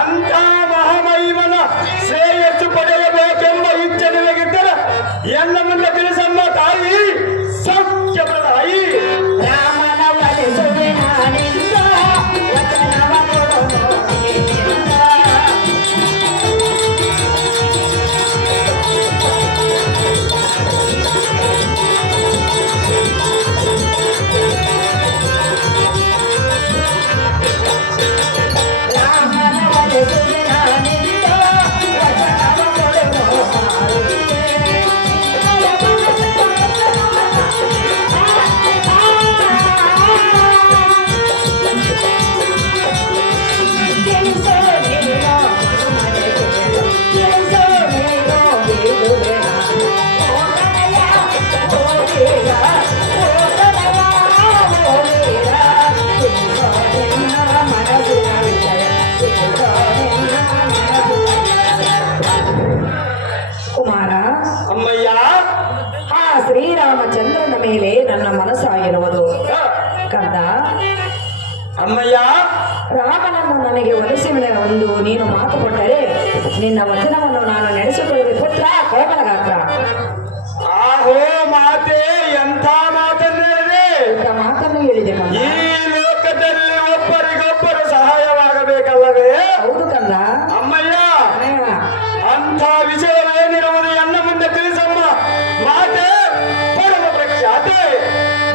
ಅಂತ ಮಹಾಮಹಿಮನ ಶ್ರೇಯಸ್ಸು ಪಡೆಯಬೇಕೆಂಬ ಇಚ್ಛೆ ನಿನಗಿದ್ದರೆ ಎನ್ನ ಮುಂದೆ ತಿಳಿಸಮ್ಮ ತಾಯಿ ಸತ್ಯಪ್ರದಾಯಿ ರಾಮನ ಒಲಿಸುವೆ ನಾನಿಂದ, ವಚನವ ಕೊಡು ನೀನಿಂದ. ರಾಮನ ಒಲಿಸುವೆ ಶ್ರೀರಾಮಚಂದ್ರನ ಮೇಲೆ ನನ್ನ ಮನಸ್ಸಾಗಿರುವುದು. ಹ, ಕಂದ, ಅಮ್ಮಯ್ಯ ರಾಮನನ್ನು ನನಗೆ ಒಲಿಸುವಿನ ಒಂದು ನೀನು ಮಾತು ಕೊಟ್ಟರೆ ನಿನ್ನ ವಚನವನ್ನು ನಾನು ನಡೆಸಿಕೊಳ್ಳುವೆ ಪುತ್ರ ಕೋಮಲಗಾತ್ರ. ಆಹೋ ಮಾತೆ, ಎಂಥ ಮಾತನ್ನೇಳಿದೆ. ಇಂಥ ಮಾತನ್ನು ಹೇಳಿದೆ ಕಂದ. ಈ ಲೋಕದಲ್ಲಿ ಒಬ್ಬರಿಗೊಬ್ಬರು ಸಹಾಯವಾಗಬೇಕಲ್ಲವೇ ಹೌದು ಕಂದ. ಅಮ್ಮಯ್ಯ, ಅಣ್ಣಯ್ಯ, ಅಂಥ ವಿಷಯವೇನಿರುವುದು ಎನ್ನ ಮುಂದೆ ತಿಳಿಸಮ್ಮ. ಮಾತೆ ಪರಮ ಪ್ರಖ್ಯಾತೆ.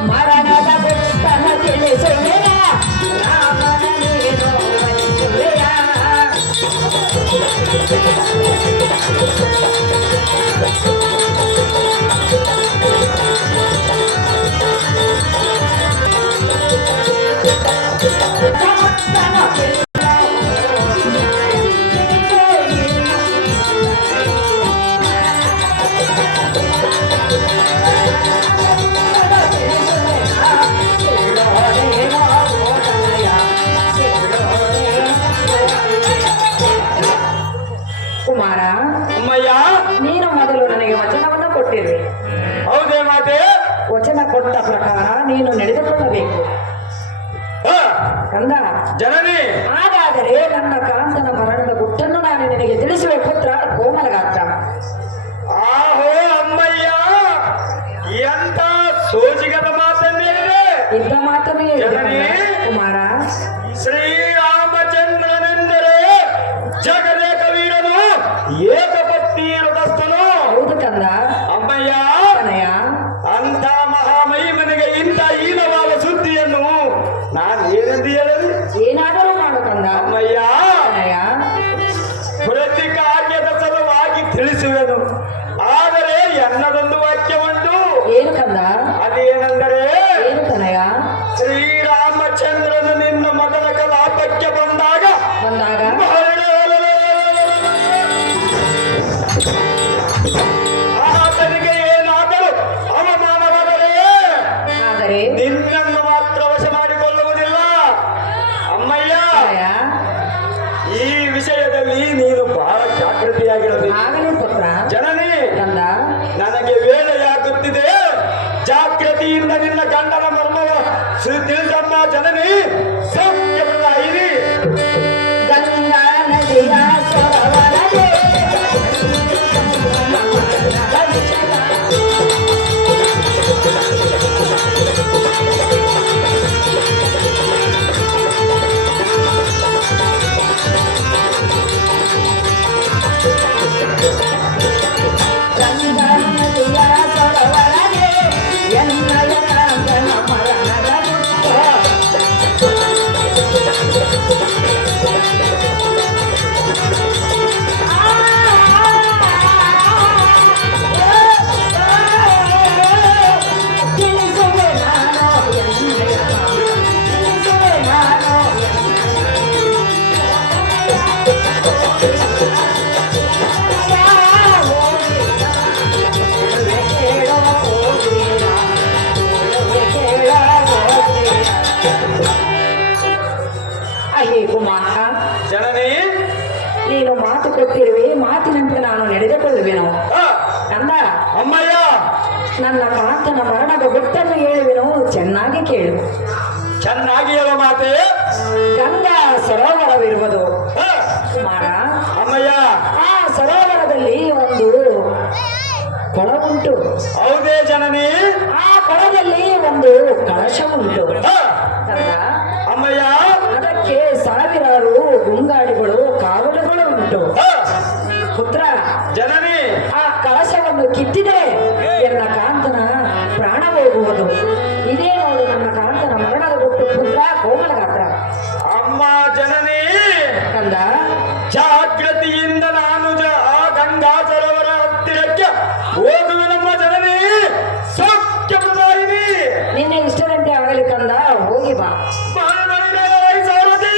ಮರಣದ ಗುಟ್ಟನ ತಿಳಿಸುವೆಯ, ರಾಮನ ನೀನು ಒಲಿಸುವೆಯ. ಕುಮಾರ, ಅಮ್ಮಯ್ಯ, ನೀನು ಮೊದಲು ನನಗೆ ವಚನವನ್ನು ಕೊಟ್ಟಿರುವೆ. ಹೌದೇ ಮಾತೆ. ವಚನ ಕೊಟ್ಟ ಪ್ರಕಾರ ನೀನು ನಡೆದುಕೊಳ್ಳಬೇಕು ಹ, ಕಂದ. ಜನನಿ ಹಾಗಾದರೆ ನನ್ನ ಕಾಂತನ ಮರಣದ ಗುಟ್ಟನ್ನು ನಾನು ನಿನಗೆ ತಿಳಿಸುವೆ ಪುತ್ರ ಕೋಮಲಗಾತ್ರ. ಆಹೋ ಅಮ್ಮಯ್ಯ, ಎಂತ ಸೋಜಿಗದ ಮಾತನ್ನೇಳಿದೆ. ಇದ್ದ ಮಾತನ್ನು ಹೇಳಿದೆ ಜನನಿ. ಕಂದ. ಕುಮಾರ, ಶ್ರೀರಾಮಚಂದ್ರನೆಂದರೆ ಜಗದೇಕ ವೀರನು, ಏಕಪತ್ನಿ ಹೃದಸ್ಥನು. ಹೌದು ಕಂದ. ಅಮ್ಮಯ್ಯ, ತನಯ, ಅಂತ ಮಹಾಮಹಿಮನಿಗೆ ಇಂಥ ಹೀನವಾದ ಸುದ್ದಿಯನ್ನು ನಾನು ಏನೆಂದು ಹೇಳಲಿ. ಏನಾದರೂ ಮಾಡು ಕಂದ. ಅಮ್ಮಯ್ಯ, ತನಯ, ಪ್ರತಿ ಕಾರ್ಯದ ಸಲುವಾಗಿ ತಿಳಿಸುವೆನು. ಆದರೆ ಎನ್ನದೊಂದು ವಾಕ್ಯ ಉಂಟು. ಏನು ಕಂದ. ಅದೇನೆಂದರೆ, ಏನು ತನಯ. ಶ್ರೀರಾಮಚಂದ್ರನು ನಿನ್ನ ಮಗನ ಕಲಾಪಕ್ಕೆ ಬಂದಾಗ ಆತನಿಗೆ ಏನಾದರೂ ಅವಮಾನವಾದರೆ ಆದರೆ ನಿನ್ನನ್ನು ಮಾತ್ರ ವಶ ಮಾಡಿಕೊಳ್ಳುವುದಿಲ್ಲ. ಅಮ್ಮಯ್ಯ, ತನಯ, ಈ ವಿಷಯದಲ್ಲಿ ನೀನು ಬಹಳ ಜಾಗೃತಿಯಾಗಿರಬೇಕು. ಆಗಲಿ ಪುತ್ರ. ಜನನಿ, ಕಂದ, ನನಗೆ ವೇಳೆಯಾಗುತ್ತಿದೆ. ಜಾಗೃತಿಯಿಂದ ನಿನ್ನ ಗಂಡನ ಮರ್ಮವ ತಿಳಿಸಮ್ಮ. ಜನನಿ ಸೌಖ್ಯಪ್ರದಾಯಿನಿ. ಗಂಗಾ ನದಿಯ ಸರೋವರದಲ್ಲಿ ಗಂಗಾ ನದಿಯ ಸರೋವರದಲ್ಲಿ ಎನ್ನಯ ಕಾಂತನ ಮರಣದ ಗುಟ್ಟು. ತಿಳಿಸುವೆ ನಾನು ಎನ್ನಯ ಕಾಂತ, ತಿಳಿಸುವೆ ನಾನು ಅಯ್ಯೇ ಕುಮಾರ, ಜನನಿ, ನೀನು ಮಾತು ಕೊಟ್ಟಿರುವೆ, ಮಾತಿನಂತೆ ನಾನು ನಡೆದುಕೊಳ್ಳುವೆನು. ಹ, ಕಂದ, ಅಮ್ಮಯ್ಯ, ನನ್ನ ಕಾಂತನ ಮರಣದ ಗುಟ್ಟನ್ನು ಹೇಳುವೆನು, ಚೆನ್ನಾಗಿ ಕೇಳು. ಚೆನ್ನಾಗಿ ಹೇಳೋ ಮಾತೆ. ಗಂಗಾ ಸರೋವರವಿರುವುದು. ಹ, ಕುಮಾರ, ಅಮ್ಮಯ್ಯ, ಆ ಸರೋವರದಲ್ಲಿ ಒಂದು ಕೊಳ ಉಂಟು. ಹೌದೇ ಜನನಿ. ಆ ಕೊಳದಲ್ಲಿ ಒಂದು ಕಳಶ ಉಂಟು. ಹ, ಕಂದ, ಅಮ್ಮಯ್ಯ, ಅದಕ್ಕೆ ಸಾವಿರಾರು ಗುಂಗಾಡಿಗಳು ಕಾವಲುಗಳು ಉಂಟು. ಹ, ಪುತ್ರ, ಜನನಿ, ಆ ಕಳಶವನ್ನು ಕಿತ್ತಿದರೆ ಎನ್ನ ಕಾಂತನ ಪ್ರಾಣ ಹೋಗುವುದು. ಇದೇ ನೋಡು ನನ್ನ ಕಾಂತನ ಮರಣದ ಗುಟ್ಟು ಪುತ್ರ ಕೋಮಲಗಾತ್ರ. ಅಮ್ಮ ಜನನಿ, ಕಂದ, ಜಾಗೃತಿಯಿಂದ ನಾನು ಆ ಗಂಗಾ ಸರೋವರ ಹತ್ತಿರಕ್ಕೆ ಹೋಗುವೆನಮ್ಮ. ಜನನಿ ಸೌಖ್ಯಪ್ರದಾಯಿನಿ. ನಿನ್ನೆ ಇಷ್ಟದಂತೆ ಆಗಲಿ ಕಂದ, ಹೋಗಿ ಬಾ. ಸಾರಥಿ,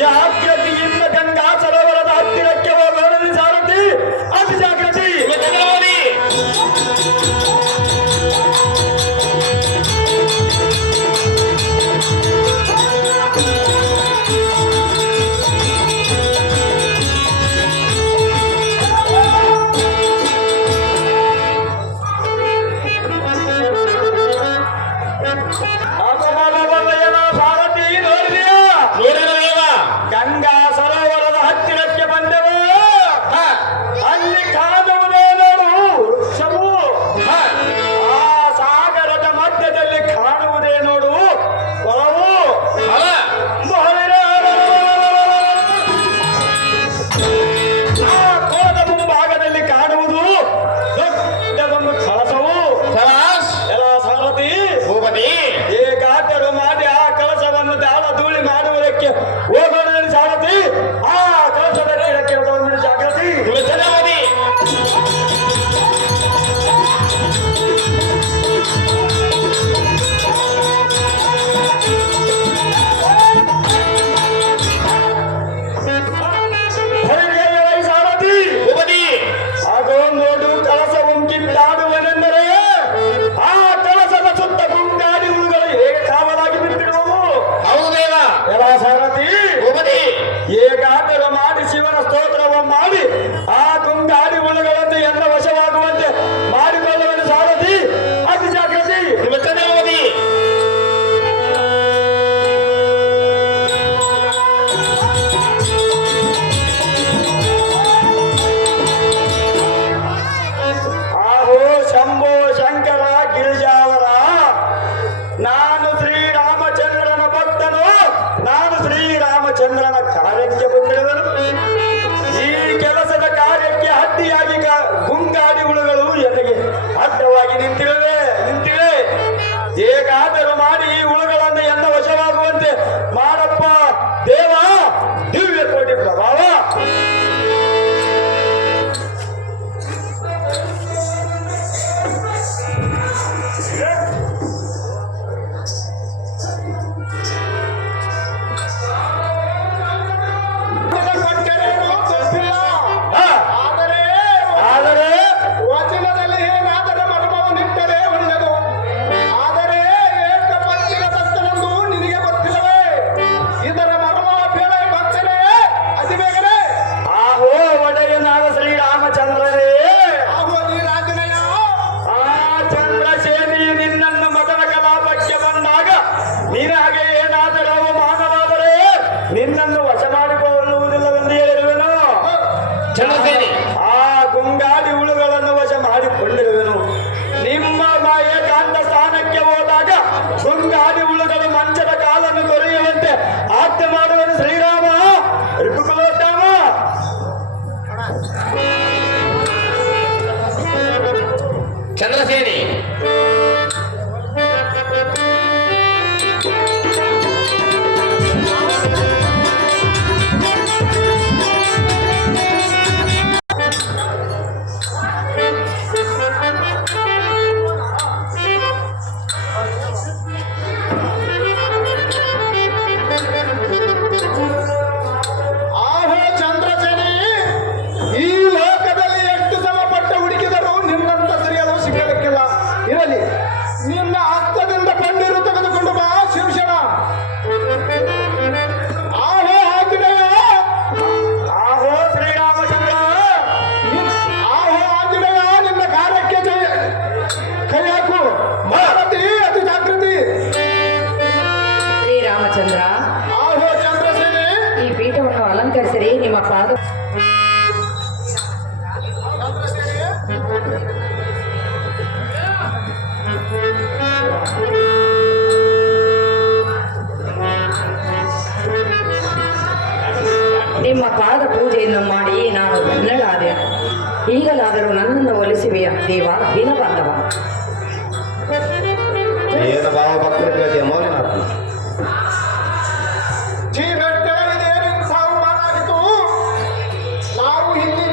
ಜಾಗೃತಿಯಿಂದ ಗಂಗಾ ಸರೋವರದ ಹತ್ತಿರಕ್ಕೆ ಹೋಗೋಣ ಸಾರಥಿ. ಮಾಡಿ ಆ ಗುಂಗಾಡಿ ಹುಳುಗಳನ್ನು ಎಲ್ಲ ವಶವಾಗುವಂತೆ ಮಾಡಿಕೊಳ್ಳುವ ಸಾರಥಿ ಅತಿ ಜಾಗೃತಿ. ನಿಮ್ಮತ್ತನೇ ಓದಿ. ಆಹೋ ಶಂಭೋ ಶಂಕರ ಗಿರಿಜಾವರ, ನಾನು ಶ್ರೀರಾಮಚಂದ್ರನ ಭಕ್ತನು, ನಾನು ಶ್ರೀರಾಮಚಂದ್ರನ ಕಾರ್ಯಕ್ಕೆ ಬಂದಿರುವನು. ಈ ಕೆಲಸದ ಕಾರ್ಯಕ್ಕೆ ಅಡ್ಡಿಯಾಗಿ ಗುಂಗಾಡಿ ಹುಳುಗಳು ಎನಗೆ ಅಡ್ಡವಾಗಿ ನಿಂತಿವೆ. ಹೇಗಾದರೂ ಮಾಡಿ ಈ ಹುಳುಗಳನ್ನು ಎನ್ನ ವಶವಾಗುವಂತೆ ಮಾಡಪ್ಪ ದೇವ, ದಿವ್ಯ ಕೋಟಿ ಪ್ರಭಾವ. ಆದರೆ ವಚನದಲ್ಲಿ ಏನಾದರೂ ಮರ್ಮವನ್ನಿಟ್ಟರೆ ಒಳ್ಳೆಯದು. ಆದರೆ ಏಕಪತ್ನಿಯ ತತ್ವವೆಂದು ನಿನಗೆ ಗೊತ್ತಿಲ್ಲವೇ? ಇದರ ಮರ್ಮ ಬೇಳೆ ಭಕ್ತನೇ ಅತಿ ಬೇಗನೆ. ಆಹೋ ಒಡೆಯನಾದ ಶ್ರೀರಾಮಚಂದ್ರನೇ, ಆಹೋ ನೀ ರಾಜನಯ್ಯ. ಆ ಚಂದ್ರಸೇನಿಯು ನಿನ್ನನ್ನು ಮದನ ಕಲಾಪಕ್ಕೆ ಬಂದಾಗ ನಿನಗೆ ಏನಾದರೂ ಅವಮಾನವಾದರೆ ನಿನ್ನನ್ನು ವಶ ಮಾಡಿಕೊಳ್ಳುವುದಿಲ್ಲವೆಂದು ಹೇಳಿರುವೆನು. ಚಂದ್ರಸೇನಿ, ಆ ಗುಂಗಾಡಿ ಹುಳುಗಳನ್ನು ವಶ ಮಾಡಿಕೊಂಡಿರುವೆನು. ನಿಮ್ಮ ಏಕಾಂತ ಸ್ಥಾನಕ್ಕೆ ಹೋದಾಗ ಗುಂಗಾಡಿ ಹುಳುಗಳು ಮಂಚದ ಕಾಲನ್ನು ಕೊರೆಯುವಂತೆ ಆಜ್ಞೆ ಮಾಡುವನು ಶ್ರೀರಾಮ ರಿಪುಕುಲೋತ್ತಮ. ಚಂದ್ರಸೇನಿ, ಆಹೋ ಚಂದ್ರಸೇನಿ, ಈ ಲೋಕದಲ್ಲಿ ಎಷ್ಟು ಸಮಪಟ್ಟ ಹುಡುಕಿದರೂ ನಿನ್ನಂತ ಸರಿಯಾದ ಸಿಗಲಿಕ್ಕಿಲ್ಲ. ಇರಲಿ, ನಿನ್ನ ಹಸ್ತದಿಂದ ಪಂಡಿರು ತೆಗೆದುಕೊಂಡು ಬಾ ಶಿವಶನ. ಆಹೋ ಆಂಜನೇಯ, ಆಹೋ ಶ್ರೀರಾಮಚಂದ್ರ, ಆಹೋ ಆಂಜನೇಯ, ನಿನ್ನ ಕಾರ್ಯಕ್ಕೆ ಕೈ ಹಾಕು. ಭಾರತಿ ಅತಿ ಜಾಗೃತಿ. ಶ್ರೀರಾಮಚಂದ್ರ, ಆಹೋ ಚಂದ್ರಸೇನಿ, ಈ ಪೀಠವನ್ನು ಅಲಂಕರಿಸಿರಿ. ನಿಮ್ಮ ಪಾದ ನಿಮ್ಮ ಪಾದ ಪೂಜೆಯನ್ನು ಮಾಡಿ ನಾನು ಧನ್ಯಳಾದೆ. ಈಗಲಾದರೂ ನನ್ನನ್ನು ಒಲಿಸುವೆಯ ದೇವ ದೀನಬಾಂಧವ. ಏನು ಭಾವ ಭಕ್ತರು ಕೇಳ್ತೀಯ ಮೌಲ್ಯನಾಥ? ಜೀವೆಟ್ಟೇನಿದೇನಿಂಥ ಅವಮಾನಾಗಿತ್ತು. ನಾವು ಇಲ್ಲಿ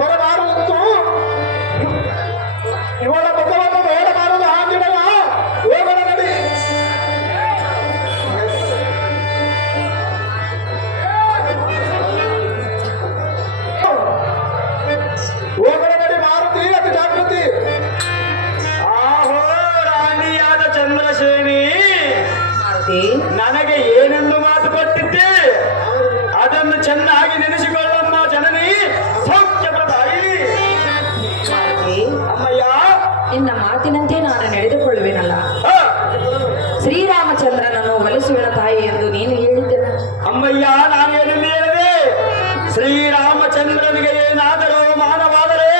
ಬರಬಾರದಿತ್ತು. ಇವಳ ಮುಖವನ್ನು ನೋಡಬಾರದು. ಆಂಜನೇಯ, ಹೋಗಣ ನಡಿ. ಹೋಗಣ ನಡಿ ಮಾರುತಿ ಅತಿ ಜಾಗೃತಿ. ಆಹೋ ರಾಣಿಯಾದ ಚಂದ್ರಸೇನಿ, ಮಾರುತಿ, ನನಗೆ ಏನೆಂದು ಮಾತು ಕೊಟ್ಟಿದ್ದೆ ಅದನ್ನು ಚೆನ್ನಾಗಿ ನೆನೆಸಿಕೊಳ್ಳಮ್ಮ ಜನನಿ ಸೌಖ್ಯಪ್ರದಾಯಿ. ಮಾರುತಿ, ಅಮ್ಮಯ್ಯ, ನಿನ್ನ ಮಾತಿನಂತೆ ನಾನು ನಡೆದುಕೊಳ್ಳುವೆನಲ್ಲ. ಹ, ಶ್ರೀರಾಮಚಂದ್ರನನ್ನು ಒಲಿಸುವಿನ ತಾಯಿ ಎಂದು ನೀನು ಹೇಳಿದ್ದೆನ. ಅಮ್ಮಯ್ಯ, ನಾನೇನೆಂದು ಹೇಳಿದೆ? ಶ್ರೀರಾಮಚಂದ್ರನಿಗೆ ಏನಾದರೂ ಅವಮಾನವಾದರೆ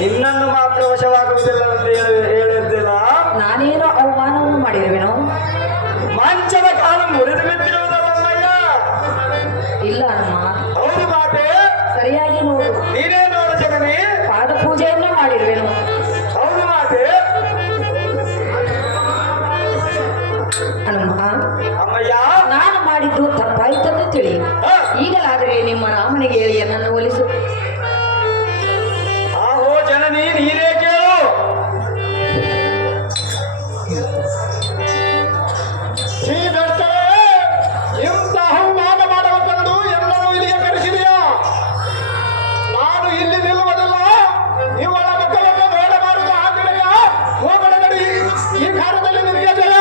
ನಿನ್ನನ್ನು ಮಾತ್ರ ವಶವಾಗುವುದಿಲ್ಲವೆಂದು ಹೇಳಿದ್ದಿಲ್ಲ. ನಾನೇನೋ ಅವಮಾನವನ್ನು ಮಾಡಿರುವೆನೋ? ಮಂಚದ ಕಾಲ ಮುರಿದು ಬಿದ್ದಿರುವುದಲ್ಲಮ್ಮಯ್ಯ. ಇಲ್ಲ ನಮ್ಮ, ಹೌದು ಮಾತೆ, ಸರಿಯಾಗಿ ನೋಡು. ನೀನೇ ನೋಡು ಜನನಿ. ಪಾದ ಪೂಜೆಯನ್ನೇ ಮಾಡಿರುವೆನು. ಹೌದು ಮಾತೆ. ಹನುಮ, ಅಮ್ಮಯ್ಯ, ನಾನು ಮಾಡಿದ್ದು ತಪ್ಪಾಯಿತಂದು ತಿಳಿ. ಈಗಲಾದರೆ ನಿಮ್ಮ ರಾಮನಿಗೆ ಹೇಳಿ ನನ್ನನ್ನು ಒಲಿಸು. ಆಹೋ ಜನನಿ, ನೀನೇ ಕೇಳು. ಶ್ರೀದತ್ತೇ, ಇಂಥ ಅವಮಾನ ಮಾಡಬೇಕೆಂದು ಎಲ್ಲರೂ ಇಲ್ಲಿಗೆ ಕರೆಸಿದೆಯಾ? ನಾನು ಇಲ್ಲಿ ನಿಲ್ಲುವುದಿಲ್ಲ. ಇವಳ ಮುಖವನ್ನು ನೋಡಬಾರದು. ಆಂಜನೇಯ, ಹೋಗಣ ನಡಿ. ಈ ಕಾರ್ಯದಲ್ಲಿ ನಿನಗೆ ಜಯ.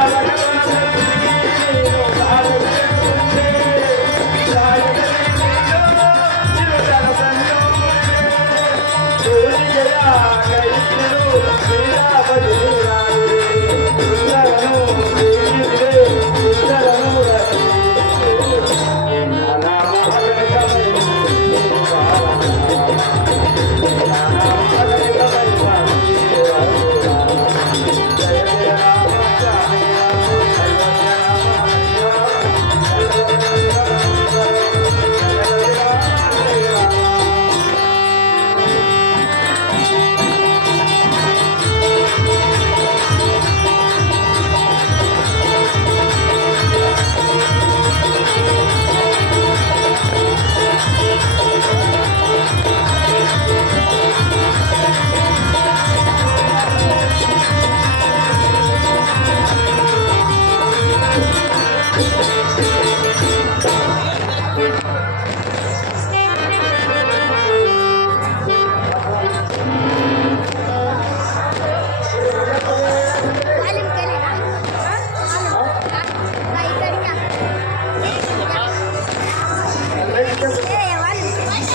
ಬಾಲಕನ